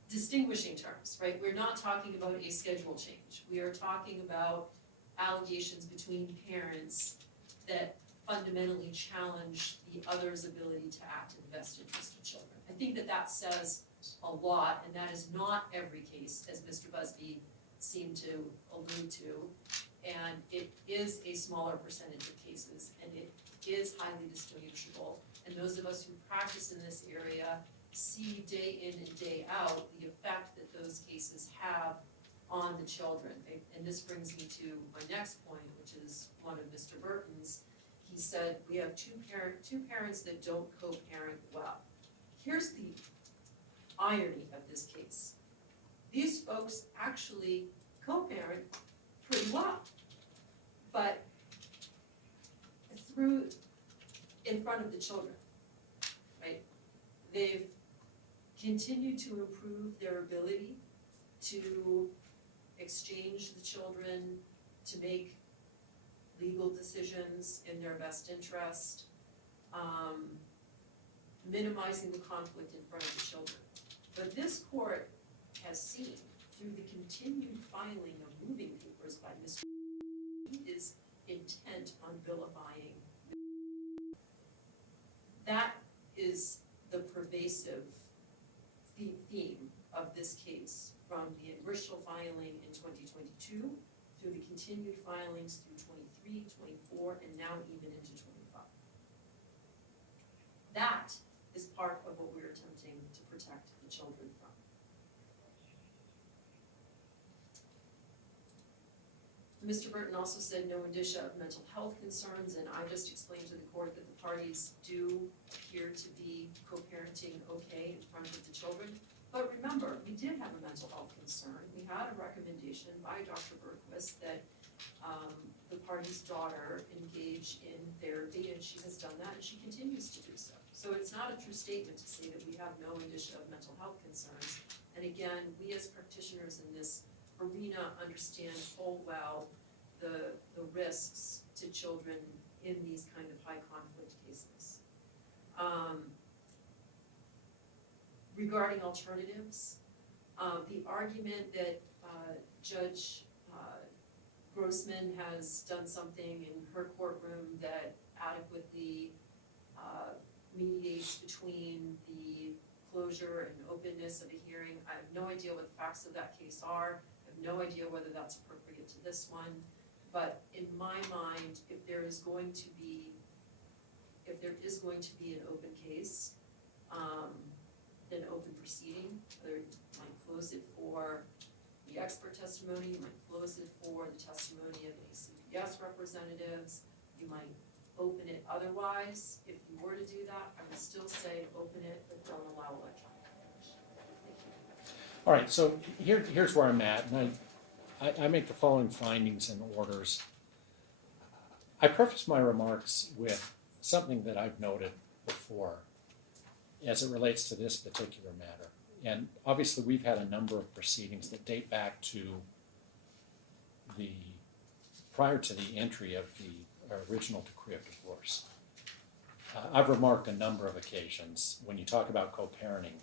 distinguishing terms, right? We're not talking about a schedule change. We are talking about allegations between parents that fundamentally challenge the other's ability to act in the best interest of children. I think that says a lot, and that is not every case, as Mr. Busby seemed to allude to, and it is a smaller percentage of cases, and it is highly distinguishable. And those of us who practice in this area see day in and day out the effect that those cases have on the children. And this brings me to my next point, which is one of Mr. Burton's. He said we have two parents that don't co-parent well. Here's the irony of this case. These folks actually co-parent pretty well, but in front of the children, right? They've continued to improve their ability to exchange the children, to make legal decisions in their best interest, minimizing the conflict in front of the children. But this court has seen, through the continued filing of moving papers by Mr. intent on vilifying. That is the pervasive theme of this case, from the initial filing in 2022 through the continued filings through 23, 24, and now even into 25. That is part of what we're attempting to protect the children from. Mr. Burton also said no indicia of mental health concerns, and I just explained to the court that the parties do appear to be co-parenting okay in front of the children. But remember, we did have a mental health concern. We had a recommendation by Dr. Berquist that the party's daughter engage in therapy, and she has done that, and she continues to do so. So it's not a true statement to say that we have no indicia of mental health concerns. And again, we as practitioners in this arena understand full well the risks to children in these kind of high conflict cases. Regarding alternatives, the argument that Judge Grossman has done something in her courtroom that adequately mediates between the closure and openness of a hearing, I have no idea what the facts of that case are. I have no idea whether that's appropriate to this one. But in my mind, if there is going to be an open case, an open proceeding, whether you might close it for the expert testimony, you might close it for the testimony of any CPS representatives, you might open it otherwise. If you were to do that, I would still say open it, but don't allow electronic finish. Thank you. All right, so here's where I'm at, and I make the following findings and orders. I preface my remarks with something that I've noted before as it relates to this particular matter. And obviously we've had a number of proceedings that date back to prior to the entry of the original decree of divorce. I've remarked a number of occasions when you talk about co-parenting,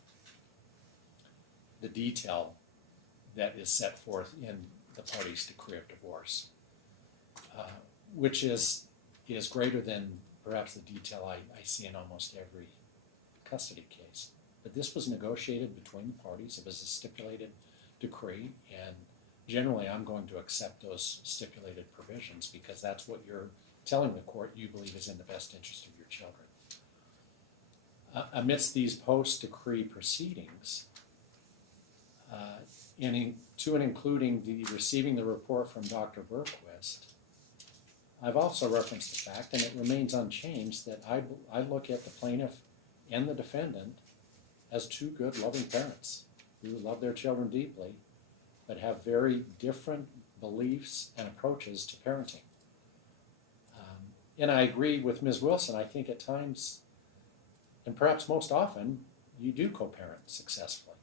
the detail that is set forth in the party's decree of divorce, which is greater than perhaps the detail I see in almost every custody case. But this was negotiated between the parties. It was a stipulated decree, and generally I'm going to accept those stipulated provisions because that's what you're telling the court you believe is in the best interest of your children. Amidst these post-decree proceedings, to and including the receiving the report from Dr. Berquist, I've also referenced the fact, and it remains unchanged, that I look at the plaintiff and the defendant as two good, loving parents who love their children deeply, but have very different beliefs and approaches to parenting. And I agree with Ms. Wilson. I think at times, and perhaps most often, you do co-parent successfully.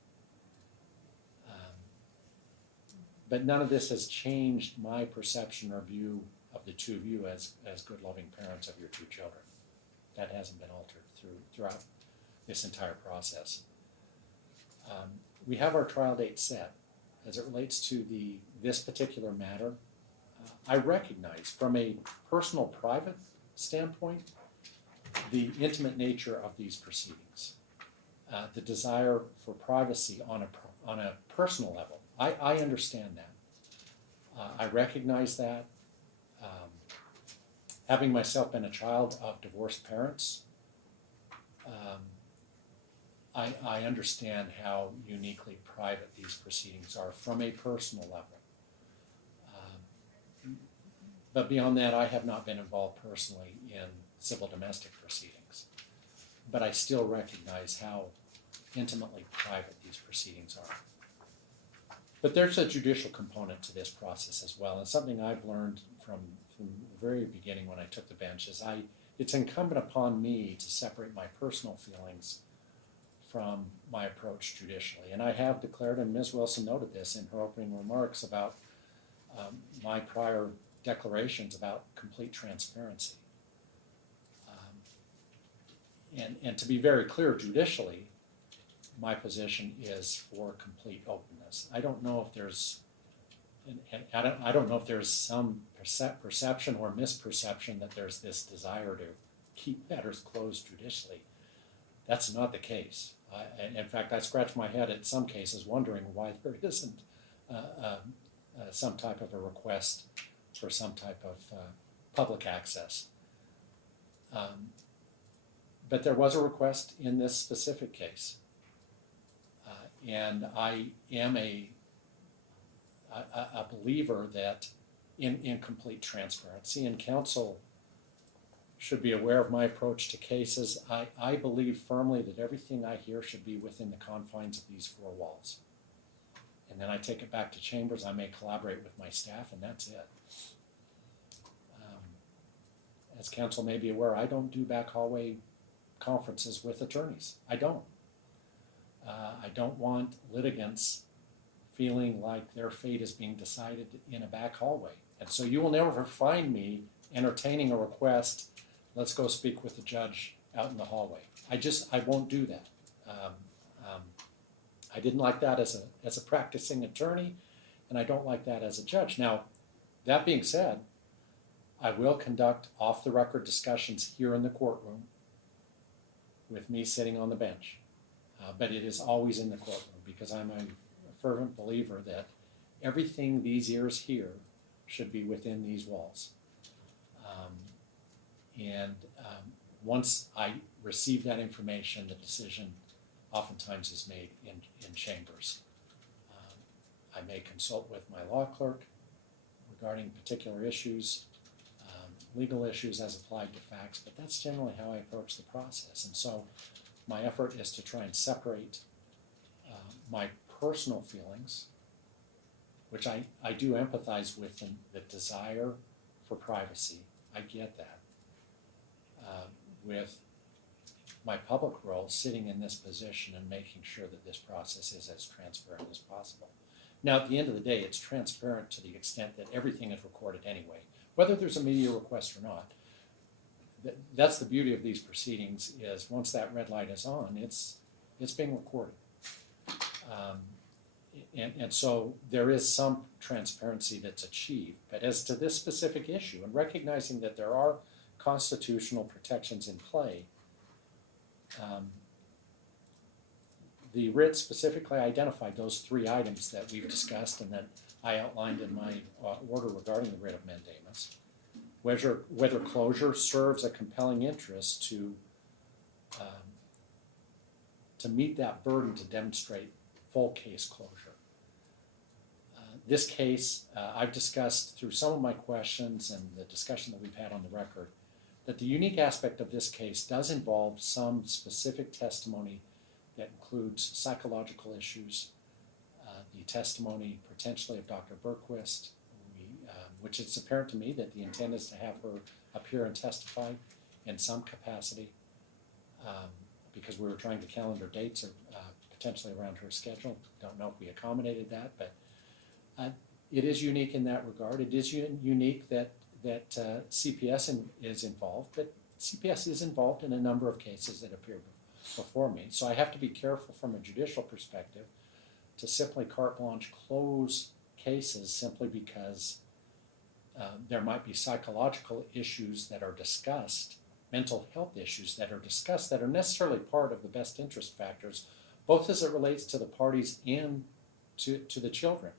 But none of this has changed my perception or view of the two of you as good, loving parents of your two children. That hasn't been altered throughout this entire process. We have our trial date set. As it relates to this particular matter, I recognize from a personal, private standpoint, the intimate nature of these proceedings, the desire for privacy on a personal level. I understand that. I recognize that. Having myself been a child of divorced parents, I understand how uniquely private these proceedings are from a personal level. But beyond that, I have not been involved personally in civil domestic proceedings. But I still recognize how intimately private these proceedings are. But there's a judicial component to this process as well, and something I've learned from the very beginning when I took the bench is it's incumbent upon me to separate my personal feelings from my approach judicially. And I have declared, and Ms. Wilson noted this in her opening remarks about my prior declarations about complete transparency. And to be very clear, judicially, my position is for complete openness. I don't know if there's and I don't know if there's some perception or misperception that there's this desire to keep matters closed judicially. That's not the case. And in fact, I scratch my head at some cases wondering why there isn't some type of a request for some type of public access. But there was a request in this specific case. And I am a believer that in complete transparency, and counsel should be aware of my approach to cases. I believe firmly that everything I hear should be within the confines of these four walls. And then I take it back to chambers. I may collaborate with my staff, and that's it. As counsel may be aware, I don't do back hallway conferences with attorneys. I don't. I don't want litigants feeling like their fate is being decided in a back hallway. And so you will never find me entertaining a request, let's go speak with the judge out in the hallway. I won't do that. I didn't like that as a practicing attorney, and I don't like that as a judge. Now, that being said, I will conduct off-the-record discussions here in the courtroom with me sitting on the bench. But it is always in the courtroom, because I'm a fervent believer that everything these ears hear should be within these walls. Once I receive that information, the decision oftentimes is made in chambers. I may consult with my law clerk regarding particular issues, legal issues as applied to facts, but that's generally how I approach the process. And so my effort is to try and separate my personal feelings, which I do empathize with, and the desire for privacy. I get that. With my public role sitting in this position and making sure that this process is as transparent as possible. Now, at the end of the day, it's transparent to the extent that everything is recorded anyway, whether there's a media request or not. That's the beauty of these proceedings, is once that red light is on, it's being recorded. And so there is some transparency that's achieved. But as to this specific issue, and recognizing that there are constitutional protections in play, the writ specifically identified those three items that we've discussed and that I outlined in my order regarding the writ of mandamus. Whether closure serves a compelling interest to meet that burden to demonstrate full case closure. This case, I've discussed through some of my questions and the discussion that we've had on the record, that the unique aspect of this case does involve some specific testimony that includes psychological issues, the testimony potentially of Dr. Berquist, which it's apparent to me that the intent is to have her appear and testify in some capacity, because we were trying to calendar dates potentially around her schedule. Don't know if we accommodated that, but it is unique in that regard. It is unique that CPS is involved, but CPS is involved in a number of cases that appear before me. So I have to be careful from a judicial perspective to simply carte blanche close cases simply because there might be psychological issues that are discussed, mental health issues that are discussed that are necessarily part of the best interest factors, both as it relates to the parties and to the children.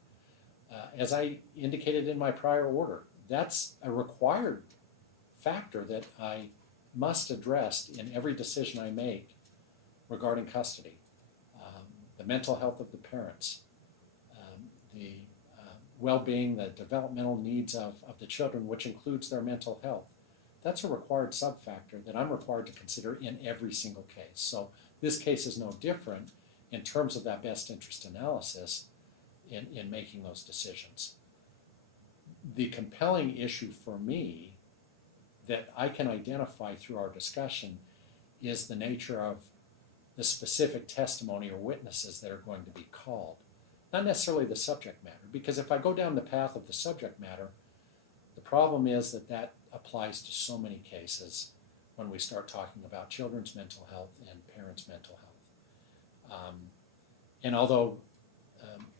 As I indicated in my prior order, that's a required factor that I must address in every decision I make regarding custody. The mental health of the parents, the well-being, the developmental needs of the children, which includes their mental health. That's a required sub-factor that I'm required to consider in every single case. So this case is no different in terms of that best interest analysis in making those decisions. The compelling issue for me that I can identify through our discussion is the nature of the specific testimony or witnesses that are going to be called. Not necessarily the subject matter, because if I go down the path of the subject matter, the problem is that applies to so many cases when we start talking about children's mental health and parents' mental health. And although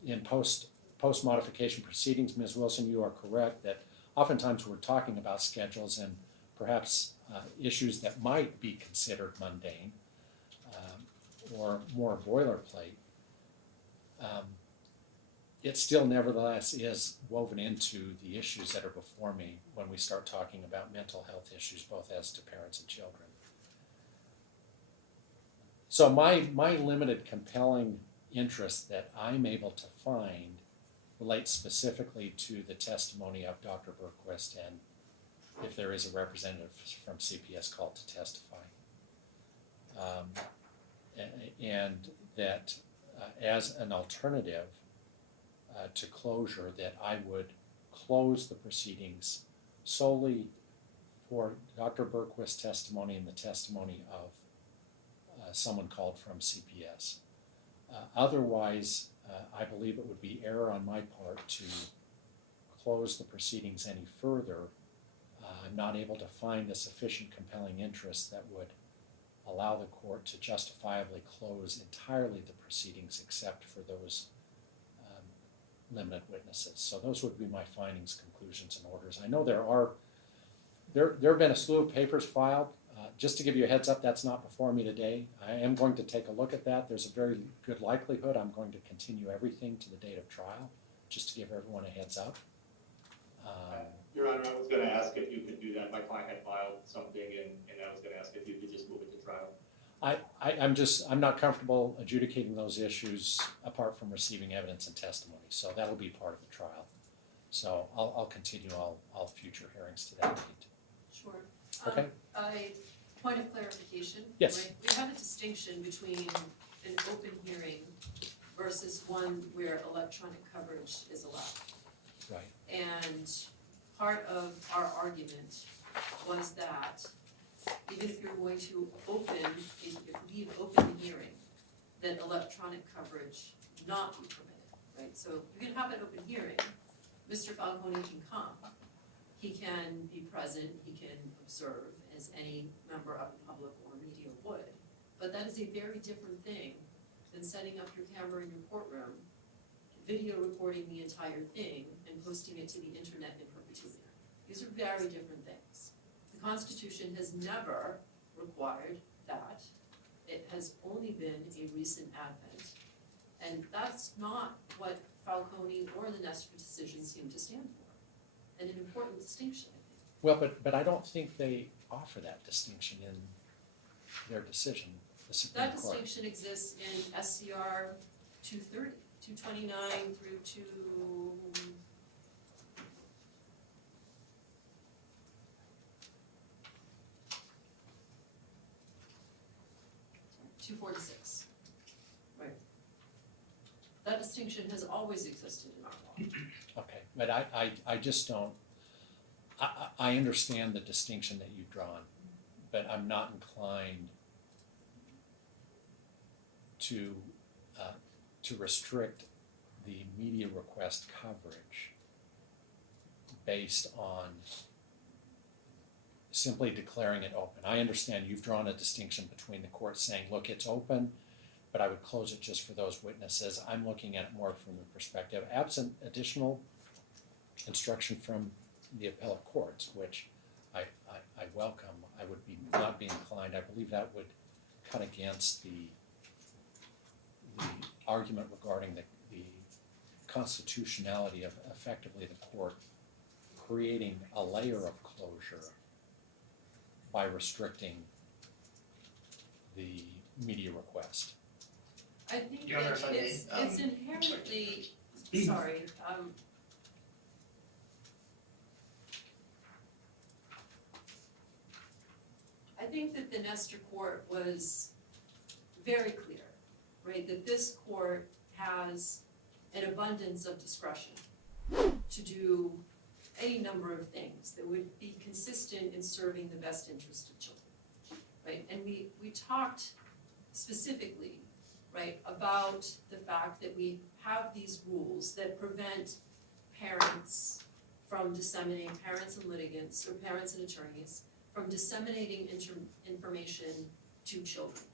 in post-modification proceedings, Ms. Wilson, you are correct that oftentimes we're talking about schedules and perhaps issues that might be considered mundane or more boilerplate. It still nevertheless is woven into the issues that are before me when we start talking about mental health issues, both as to parents and children. So my limited compelling interest that I'm able to find relates specifically to the testimony of Dr. Berquist and if there is a representative from CPS called to testify. And that as an alternative to closure, that I would close the proceedings solely for Dr. Berquist's testimony and the testimony of someone called from CPS. Otherwise, I believe it would be error on my part to close the proceedings any further. I'm not able to find a sufficient compelling interest that would allow the court to justifiably close entirely the proceedings except for those limited witnesses. So those would be my findings, conclusions, and orders. I know there have been a slew of papers filed. Just to give you a heads up, that's not before me today. I am going to take a look at that. There's a very good likelihood I'm going to continue everything to the date of trial, just to give everyone a heads up. Your Honor, I was going to ask if you could do that. My client had filed something, and I was going to ask if you could just move it to trial. I'm not comfortable adjudicating those issues apart from receiving evidence and testimony, so that'll be part of the trial. So I'll continue all future hearings to that date. Sure. Okay. Point of clarification. Yes. Right? We have a distinction between an open hearing versus one where electronic coverage is allowed. Right. And part of our argument was that even if you're going to leave open the hearing, that electronic coverage not be permitted, right? So you can have an open hearing, Mr. Falcone can come, he can be present, he can observe as any member of the public or media would, but that is a very different thing than setting up your camera in your courtroom, video recording the entire thing, and posting it to the internet in perpetuity. These are very different things. The Constitution has never required that. It has only been a recent advent. And that's not what Falcone or the Nestor decision seem to stand for. And an important distinction, I think. Well, but I don't think they offer that distinction in their decision, the Supreme That Court. distinction exists in SCR 230, 229 through to 246. Right. That distinction has always existed in our law. Okay, but I just don't, I understand the distinction that you've drawn, but I'm not inclined to restrict the media request coverage based on simply declaring it open. I understand you've drawn a distinction between the court saying, look, it's open, but I would close it just for those witnesses. I'm looking at it more from the perspective, absent additional instruction from the appellate courts, which I welcome. I would not be inclined. I believe that would cut against the argument regarding the constitutionality of effectively the court creating a layer of closure by restricting the media request. I think Your Honor, that if I may, it's inherently, sorry, I think that the Nestor court was very clear, right, that this court has an abundance of discretion to do any number of things that would be consistent in serving the best interest of children, right? And we talked specifically, right, about the fact that we have these rules that prevent parents from disseminating, parents and litigants, or parents and attorneys, from disseminating information to children,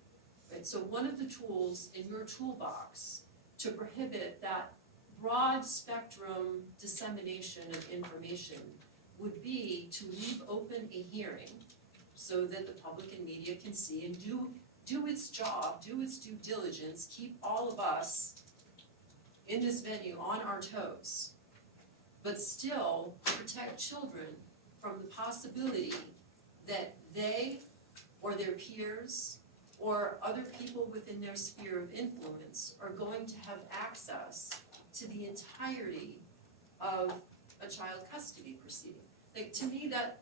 right? So one of the tools in your toolbox to prohibit broad spectrum dissemination of information would be to leave open a hearing so that the public and media can see and do its job, do its due diligence, keep all of us in this venue on our toes, but still protect children from the possibility that they or their peers or other people within their sphere of influence are going to have access to the entirety of a child custody proceeding. Like, to me, that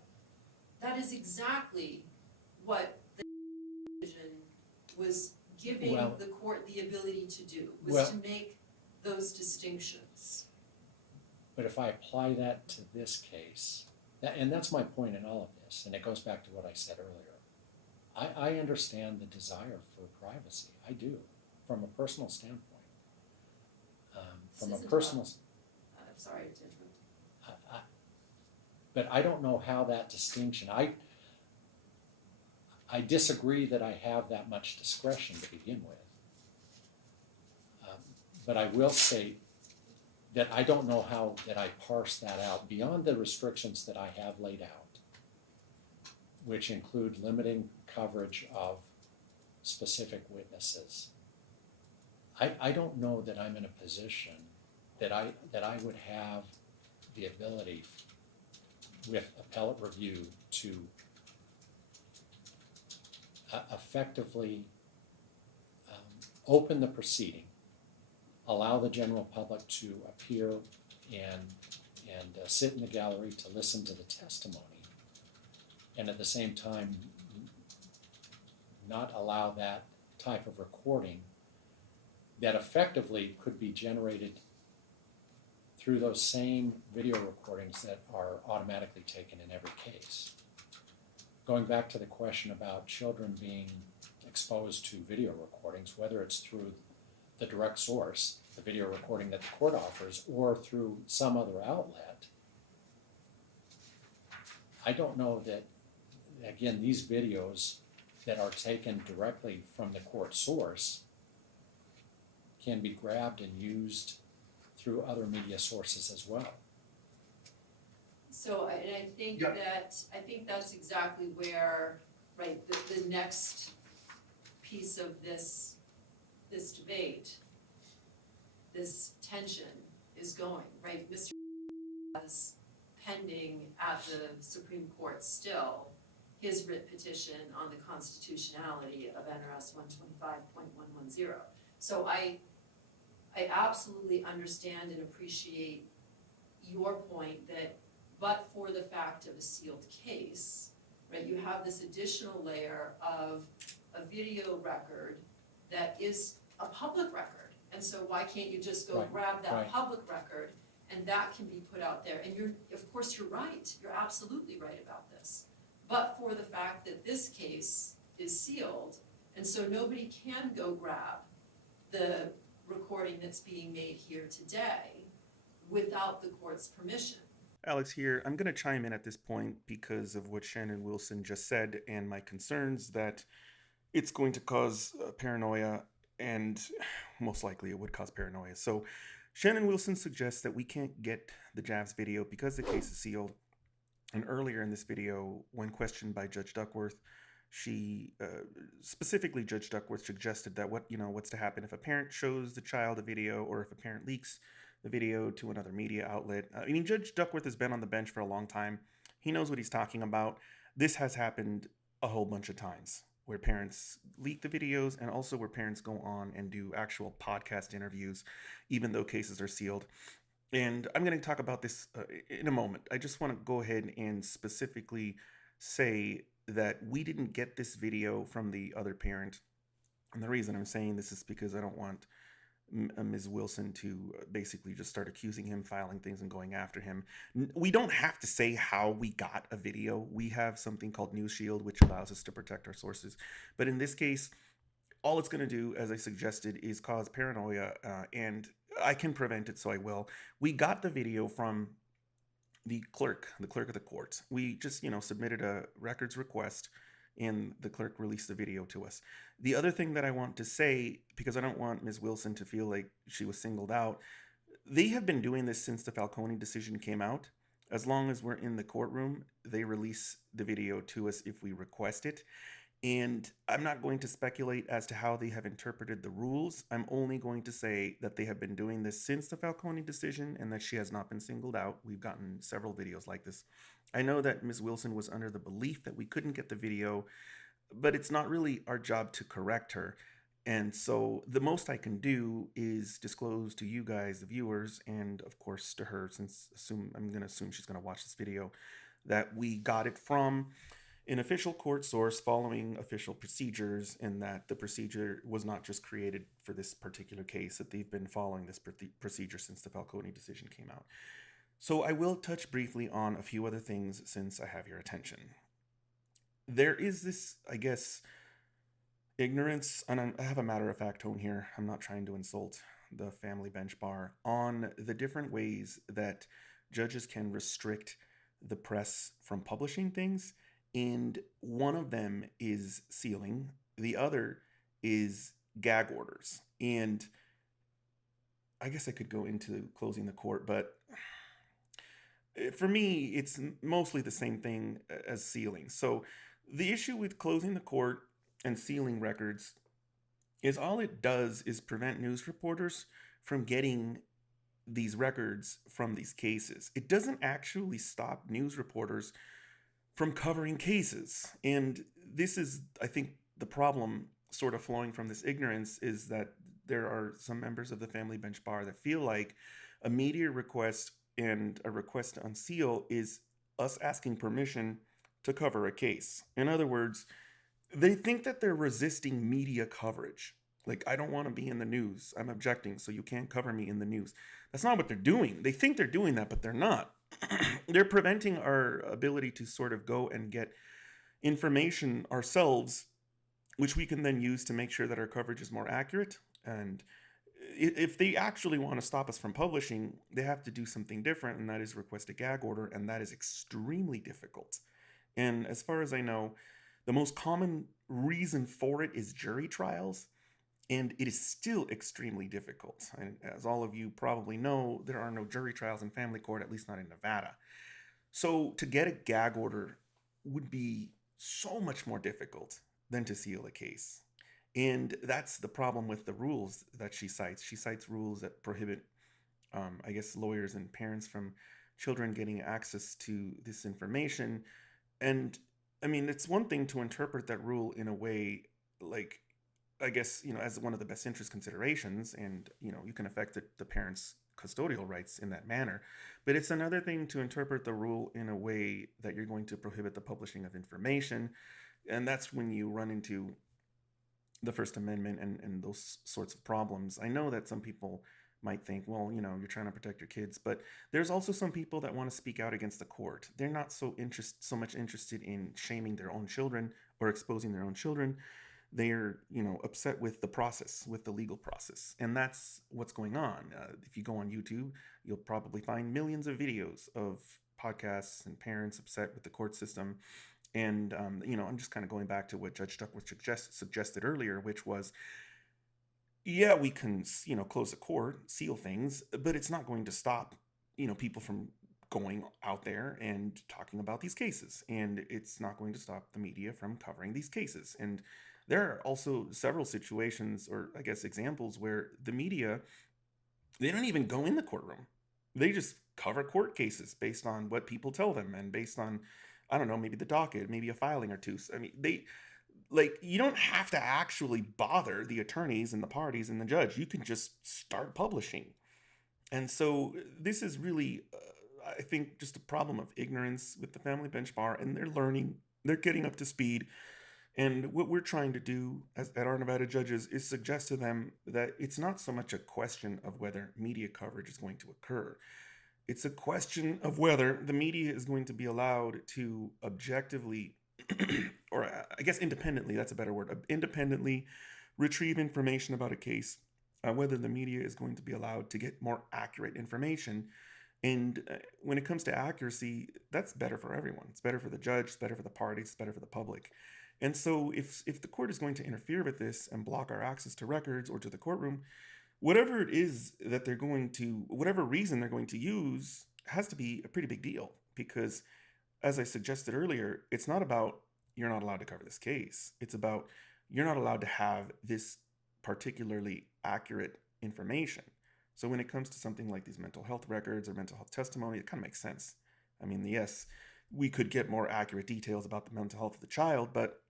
is exactly what the decision was giving Well- the court the ability to do, Well- was to make those distinctions. But if I apply that to this case, and that's my point in all of this, and it goes back to what I said earlier. I understand the desire for privacy. I do, from a personal standpoint. From a This isn't personal, I'm sorry to interrupt. but I don't know how that distinction, I disagree that I have that much discretion to begin with. But I will state that I don't know how that I parse that out beyond the restrictions that I have laid out, which include limiting coverage of specific witnesses. I don't know that I'm in a position that I would have the ability with appellate review to effectively open the proceeding, allow the general public to appear and sit in the gallery to listen to the testimony, and at the same time not allow that type of recording that effectively could be generated through those same video recordings that are automatically taken in every case. Going back to the question about children being exposed to video recordings, whether it's through the direct source, the video recording that the court offers, or through some other outlet, I don't know that, again, these videos that are taken directly from the court source can be grabbed and used through other media sources as well. So, and I think Yeah. I think that's exactly where, right, the next piece of this debate, this tension is going, right? Mr. has pending at the Supreme Court still his writ petition on the constitutionality of NRS 125.110. So I absolutely understand and appreciate your point that, but for the fact of a sealed case, right, you have this additional layer of a video record that is a public record. And so why can't you just go Right, grab that right. public record and that can be put out there? And of course you're right, you're absolutely right about this. But for the fact that this case is sealed, and so nobody can go grab the recording that's being made here today without the court's permission. Alex here. I'm going to chime in at this point because of what Shannon Wilson just said and my concerns that it's going to cause paranoia, and most likely it would cause paranoia. So Shannon Wilson suggests that we can't get the Javs video because the case is sealed. And earlier in this video, when questioned by Judge Duckworth, she specifically Judge Duckworth suggested that what's to happen if a parent shows the child a video or if a parent leaks the video to another media outlet. I mean, Judge Duckworth has been on the bench for a long time. He knows what he's talking about. This has happened a whole bunch of times where parents leak the videos and also where parents go on and do actual podcast interviews, even though cases are sealed. And I'm going to talk about this in a moment. I just want to go ahead and specifically say that we didn't get this video from the other parent. And the reason I'm saying this is because I don't want Ms. Wilson to basically just start accusing him, filing things, and going after him. We don't have to say how we got a video. We have something called News Shield, which allows us to protect our sources. But in this case, all it's going to do, as I suggested, is cause paranoia, and I can prevent it, so I will. We got the video from the clerk of the court. We just, submitted a records request, and the clerk released the video to us. The other thing that I want to say, because I don't want Ms. Wilson to feel like she was singled out, they have been doing this since the Falcone decision came out. As long as we're in the courtroom, they release the video to us if we request it. And I'm not going to speculate as to how they have interpreted the rules. I'm only going to say that they have been doing this since the Falcone decision and that she has not been singled out. We've gotten several videos like this. I know that Ms. Wilson was under the belief that we couldn't get the video, but it's not really our job to correct her. And so the most I can do is disclose to you guys, the viewers, and of course to her, since I'm going to assume she's going to watch this video, that we got it from an official court source following official procedures, and that the procedure was not just created for this particular case, that they've been following this procedure since the Falcone decision came out. So I will touch briefly on a few other things since I have your attention. There is this, I guess, ignorance, and I have a matter-of-fact tone here. I'm not trying to insult the family bench bar, on the different ways that judges can restrict the press from publishing things. And one of them is sealing. The other is gag orders. And I guess I could go into closing the court, but for me, it's mostly the same thing as sealing. So the issue with closing the court and sealing records is all it does is prevent news reporters from getting these records from these cases. It doesn't actually stop news reporters from covering cases. And this is, I think, the problem sort of flowing from this ignorance, is that there are some members of the family bench bar that feel like a media request and a request to unseal is us asking permission to cover a case. In other words, they think that they're resisting media coverage. Like, I don't want to be in the news. I'm objecting, so you can't cover me in the news. That's not what they're doing. They think they're doing that, but they're not. They're preventing our ability to sort of go and get information ourselves, which we can then use to make sure that our coverage is more accurate. And if they actually want to stop us from publishing, they have to do something different, and that is request a gag order, and that is extremely difficult. And as far as I know, the most common reason for it is jury trials, and it is still extremely difficult. And as all of you probably know, there are no jury trials in family court, at least not in Nevada. So to get a gag order would be so much more difficult than to seal a case. And that's the problem with the rules that she cites. She cites rules that prohibit, I guess, lawyers and parents from children getting access to this information. And I mean, it's one thing to interpret that rule in a way, like, I guess, as one of the best interest considerations, and, you can affect the parents' custodial rights in that manner. But it's another thing to interpret the rule in a way that you're going to prohibit the publishing of information. And that's when you run into the First Amendment and those sorts of problems. I know that some people might think, well, you're trying to protect your kids, but there's also some people that want to speak out against the court. They're not so much interested in shaming their own children or exposing their own children. They're, upset with the process, with the legal process. And that's what's going on. If you go on YouTube, you'll probably find millions of videos of podcasts and parents upset with the court system. And, I'm just kind of going back to what Judge Duckworth suggested earlier, which was, yeah, we can, close the court, seal things, but it's not going to stop, people from going out there and talking about these cases. And it's not going to stop the media from covering these cases. And there are also several situations, or I guess examples, where the media, they don't even go in the courtroom. They just cover court cases based on what people tell them and based on, I don't know, maybe the docket, maybe a filing or two. I mean, you don't have to actually bother the attorneys and the parties and the judge. You can just start publishing. And so this is really, I think, just a problem of ignorance with the family bench bar, and they're learning, they're getting up to speed. And what we're trying to do at our Nevada judges is suggest to them that it's not so much a question of whether media coverage is going to occur. It's a question of whether the media is going to be allowed to objectively, or I guess independently, that's a better word, independently retrieve information about a case, whether the media is going to be allowed to get more accurate information. And when it comes to accuracy, that's better for everyone. It's better for the judge, it's better for the parties, it's better for the public. And so if the court is going to interfere with this and block our access to records or to the courtroom, whatever it is that they're going to, whatever reason they're going to use, has to be a pretty big deal. Because, as I suggested earlier, it's not about you're not allowed to cover this case. It's about you're not allowed to have this particularly accurate information. So when it comes to something like these mental health records or mental health testimony, it kind of makes sense. I mean, yes, we could get more accurate details about the mental health of the child, but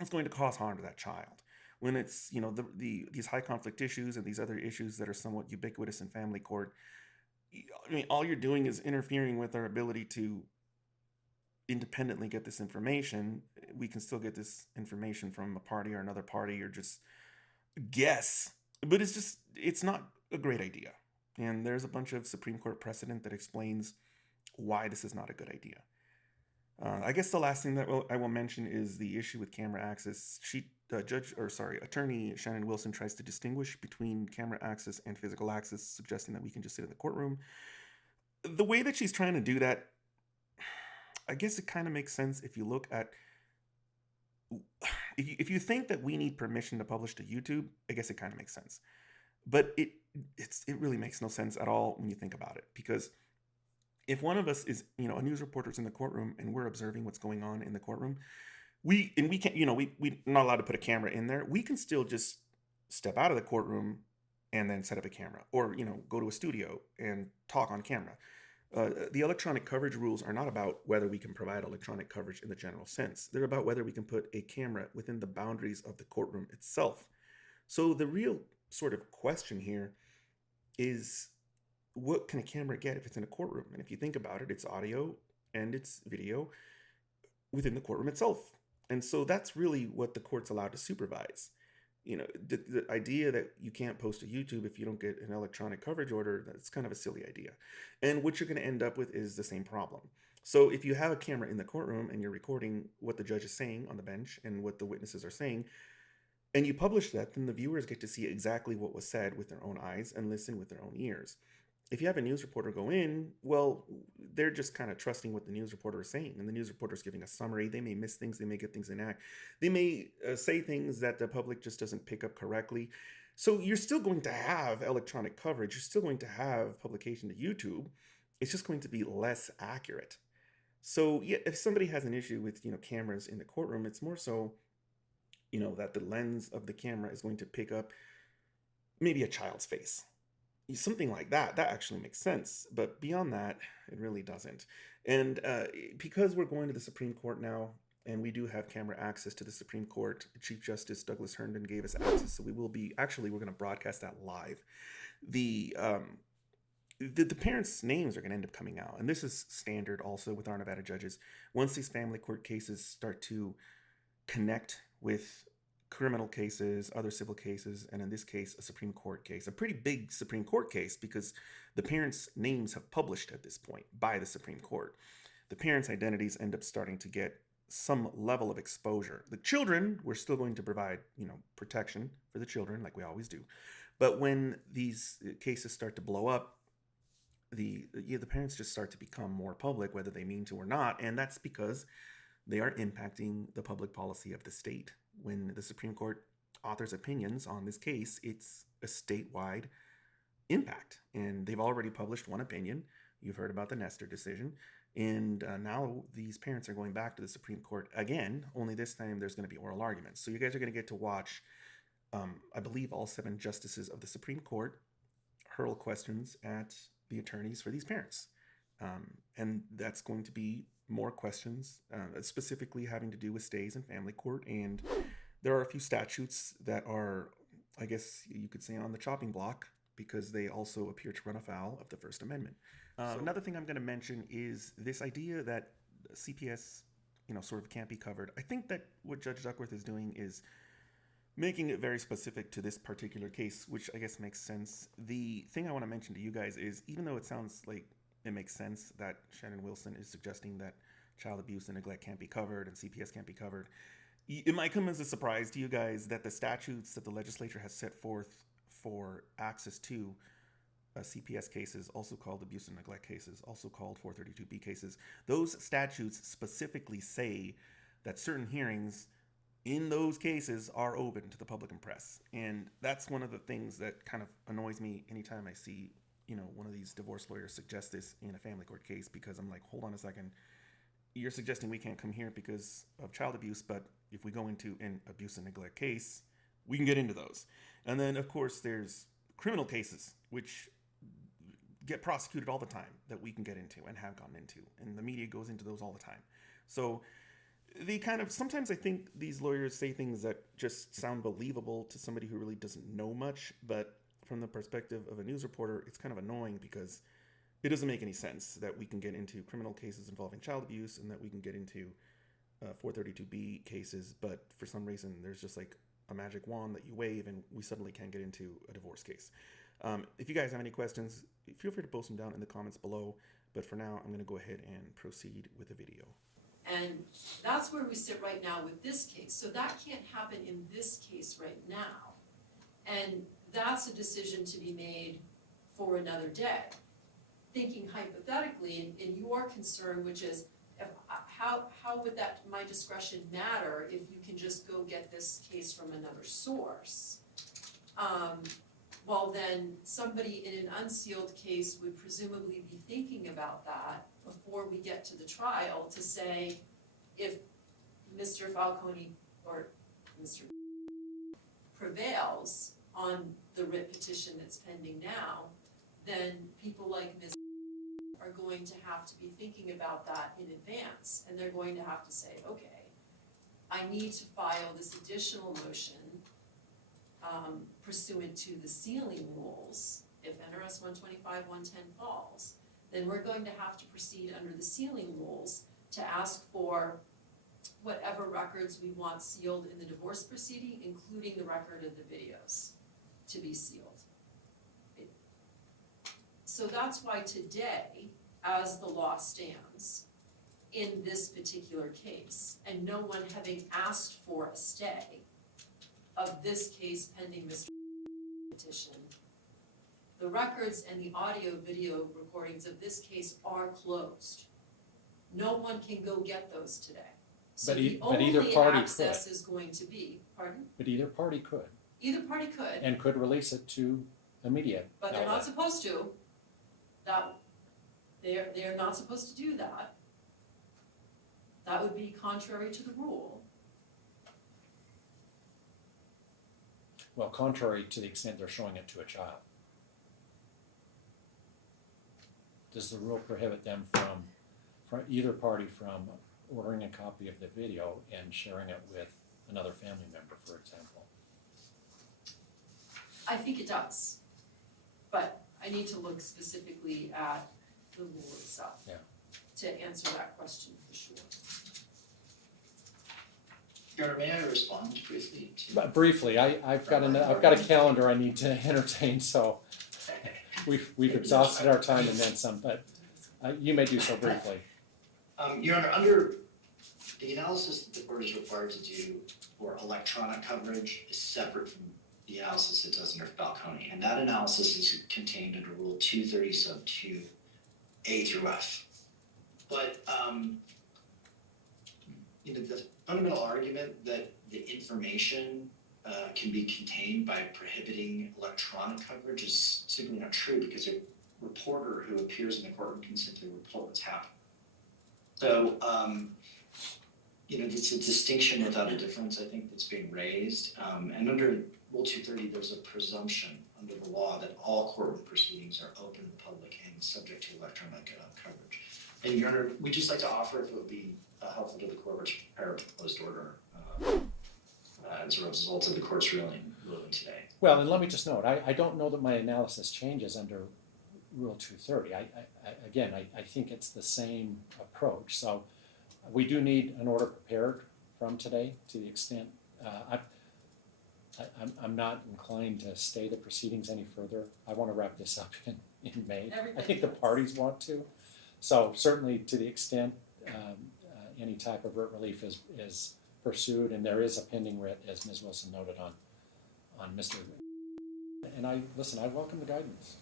it's going to cause harm to that child. When it's, these high conflict issues and these other issues that are somewhat ubiquitous in family court, I mean, all you're doing is interfering with our ability to independently get this information. We can still get this information from a party or another party or just guess, but it's not a great idea. And there's a bunch of Supreme Court precedent that explains why this is not a good idea. I guess the last thing that I will mention is the issue with camera access. Attorney Shannon Wilson tries to distinguish between camera access and physical access, suggesting that we can just sit in the courtroom. The way that she's trying to do that, I guess it kind of makes sense if you look at, if you think that we need permission to publish to YouTube, I guess it kind of makes sense. But it really makes no sense at all when you think about it, because if one of us is, a news reporter's in the courtroom and we're observing what's going on in the courtroom, we can't, we're not allowed to put a camera in there. We can still just step out of the courtroom and then set up a camera, or, go to a studio and talk on camera. The electronic coverage rules are not about whether we can provide electronic coverage in the general sense. They're about whether we can put a camera within the boundaries of the courtroom itself. So the real sort of question here is, what can a camera get if it's in a courtroom? And if you think about it, it's audio and it's video within the courtroom itself. And so that's really what the court's allowed to supervise. The idea that you can't post to YouTube if you don't get an electronic coverage order, that's kind of a silly idea. And what you're going to end up with is the same problem. So if you have a camera in the courtroom and you're recording what the judge is saying on the bench and what the witnesses are saying, and you publish that, then the viewers get to see exactly what was said with their own eyes and listen with their own ears. If you have a news reporter go in, well, they're just kind of trusting what the news reporter is saying. And the news reporter is giving a summary. They may miss things. They may get things inaccurate. They may say things that the public just doesn't pick up correctly. So you're still going to have electronic coverage. You're still going to have publication to YouTube. It's just going to be less accurate. So yeah, if somebody has an issue with, cameras in the courtroom, it's more so, that the lens of the camera is going to pick up maybe a child's face. Something like that actually makes sense. But beyond that, it really doesn't. And because we're going to the Supreme Court now, and we do have camera access to the Supreme Court, Chief Justice Douglas Herndon gave us access, so we're going to broadcast that live. The parents' names are going to end up coming out. And this is standard also with our Nevada judges. Once these family court cases start to connect with criminal cases, other civil cases, and in this case, a Supreme Court case, a pretty big Supreme Court case, because the parents' names have published at this point by the Supreme Court. The parents' identities end up starting to get some level of exposure. The children, we're still going to provide, protection for the children like we always do. But when these cases start to blow up, the parents just start to become more public, whether they mean to or not, and that's because they are impacting the public policy of the state. When the Supreme Court authors opinions on this case, it's a statewide impact. And they've already published one opinion. You've heard about the Nestor decision. And now these parents are going back to the Supreme Court again, only this time there's going to be oral arguments. So you guys are going to get to watch, I believe, all 7 justices of the Supreme Court hurl questions at the attorneys for these parents. And that's going to be more questions, specifically having to do with stays in family court. And there are a few statutes that are, I guess you could say, on the chopping block, because they also appear to run afoul of the First Amendment. Another thing I'm going to mention is this idea that CPS, sort of can't be covered. I think that what Judge Duckworth is doing is making it very specific to this particular case, which I guess makes sense. The thing I want to mention to you guys is, even though it sounds like it makes sense that Shannon Wilson is suggesting that child abuse and neglect can't be covered and CPS can't be covered, it might come as a surprise to you guys that the statutes that the legislature has set forth for access to CPS cases, also called abuse and neglect cases, also called 432B cases, those statutes specifically say that certain hearings in those cases are open to the public and press. And that's one of the things that kind of annoys me anytime I see, one of these divorce lawyers suggest this in a family court case, because I'm like, hold on a second. You're suggesting we can't come here because of child abuse, but if we go into an abuse and neglect case, we can get into those. And then, of course, there's criminal cases, which get prosecuted all the time, that we can get into and have gotten into. And the media goes into those all the time. So they kind of, sometimes I think these lawyers say things that just sound believable to somebody who really doesn't know much, but from the perspective of a news reporter, it's kind of annoying because it doesn't make any sense that we can get into criminal cases involving child abuse and that we can get into 432B cases, but for some reason there's just like a magic wand that you wave and we suddenly can't get into a divorce case. If you guys have any questions, feel free to post them down in the comments below, but for now I'm going to go ahead and proceed with the video. And that's where we sit right now with this case. So that can't happen in this case right now. And that's a decision to be made for another day. Thinking hypothetically in your concern, which is how would that, my discretion matter if you can just go get this case from another source? Well, then somebody in an unsealed case would presumably be thinking about that before we get to the trial to say, if Mr. Falcone or Mr. prevails on the writ petition that's pending now, then people like Ms. are going to have to be thinking about that in advance, and they're going to have to say, okay, I need to file this additional motion pursuant to the sealing rules. If NRS 125-110 falls, then we're going to have to proceed under the sealing rules to ask for whatever records we want sealed in the divorce proceeding, including the record of the videos, to be sealed. So that's why today, as the law stands, in this particular case, and no one having asked for a stay of this case pending Mr. petition, the records and the audio video recordings of this case are closed. No one can go get those today. So But the either only party access could. is going to be, pardon? But either party could, Either party could, and could release it to a media but they're not outlet. supposed to. They're not supposed to do that. That would be contrary to the rule. Well, contrary to the extent they're showing it to a child. Does the rule prohibit them from either party from ordering a copy of the video and sharing it with another family member, for example? I think it does, but I need to look specifically at the rule itself. Yeah. To answer that question for sure. Your Honor, may I respond briefly to? But briefly, I've got a calendar I need to entertain, so we've exhausted our time and then some, but you may do so briefly. Your Honor, under the analysis that the court is required to do for electronic coverage is separate from the analysis it does under Falcone, and that analysis is contained under Rule 230 sub 2 A through F. But the fundamental argument that the information can be contained by prohibiting electronic coverage is simply not true, because a reporter who appears in the courtroom can simply report what's happening. So, it's a distinction without a difference, I think, that's being raised. And under Rule 230, there's a presumption under the law that all courtroom proceedings are open to the public and subject to electronic coverage. And Your Honor, we'd just like to offer, if it would be helpful to the court, to prepare a proposed order as a result of the court's ruling today. Well, and let me just note, I don't know that my analysis changes under Rule 230. I think it's the same approach. So we do need an order prepared from today, to the extent I'm not inclined to stay the proceedings any further. I want to wrap this up in May. I think the parties want to. So certainly, to the extent any type of writ relief is pursued, and there is a pending writ, as Ms. Wilson noted, on Mr. And I welcome the guidance.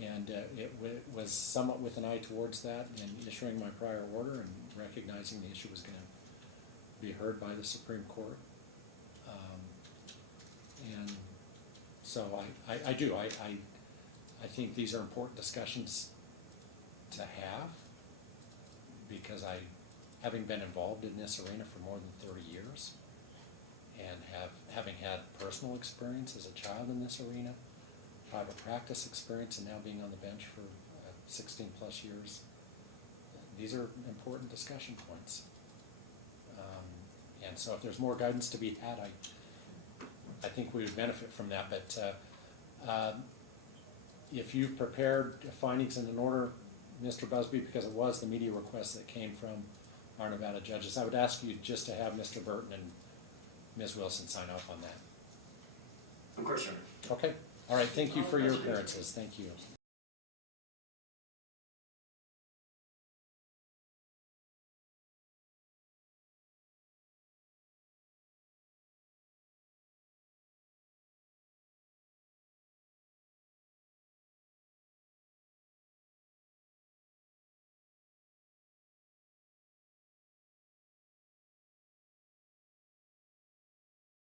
It was somewhat with an eye towards that in issuing my prior order and recognizing the issue was going to be heard by the Supreme Court. And so I do. I think these are important discussions to have, because having been involved in this arena for more than 30 years, and having had personal experience as a child in this arena, private practice experience, and now being on the bench for 16 plus years, these are important discussion points. And so if there's more guidance to be had, I think we would benefit from that. But if you've prepared findings in an order, Mr. Busby, because it was the media request that came from our Nevada judges, I would ask you just to have Mr. Burton and Ms. Wilson sign off on that. Of course, Your Honor. Okay. All right. Thank you for your appearances. Thank you.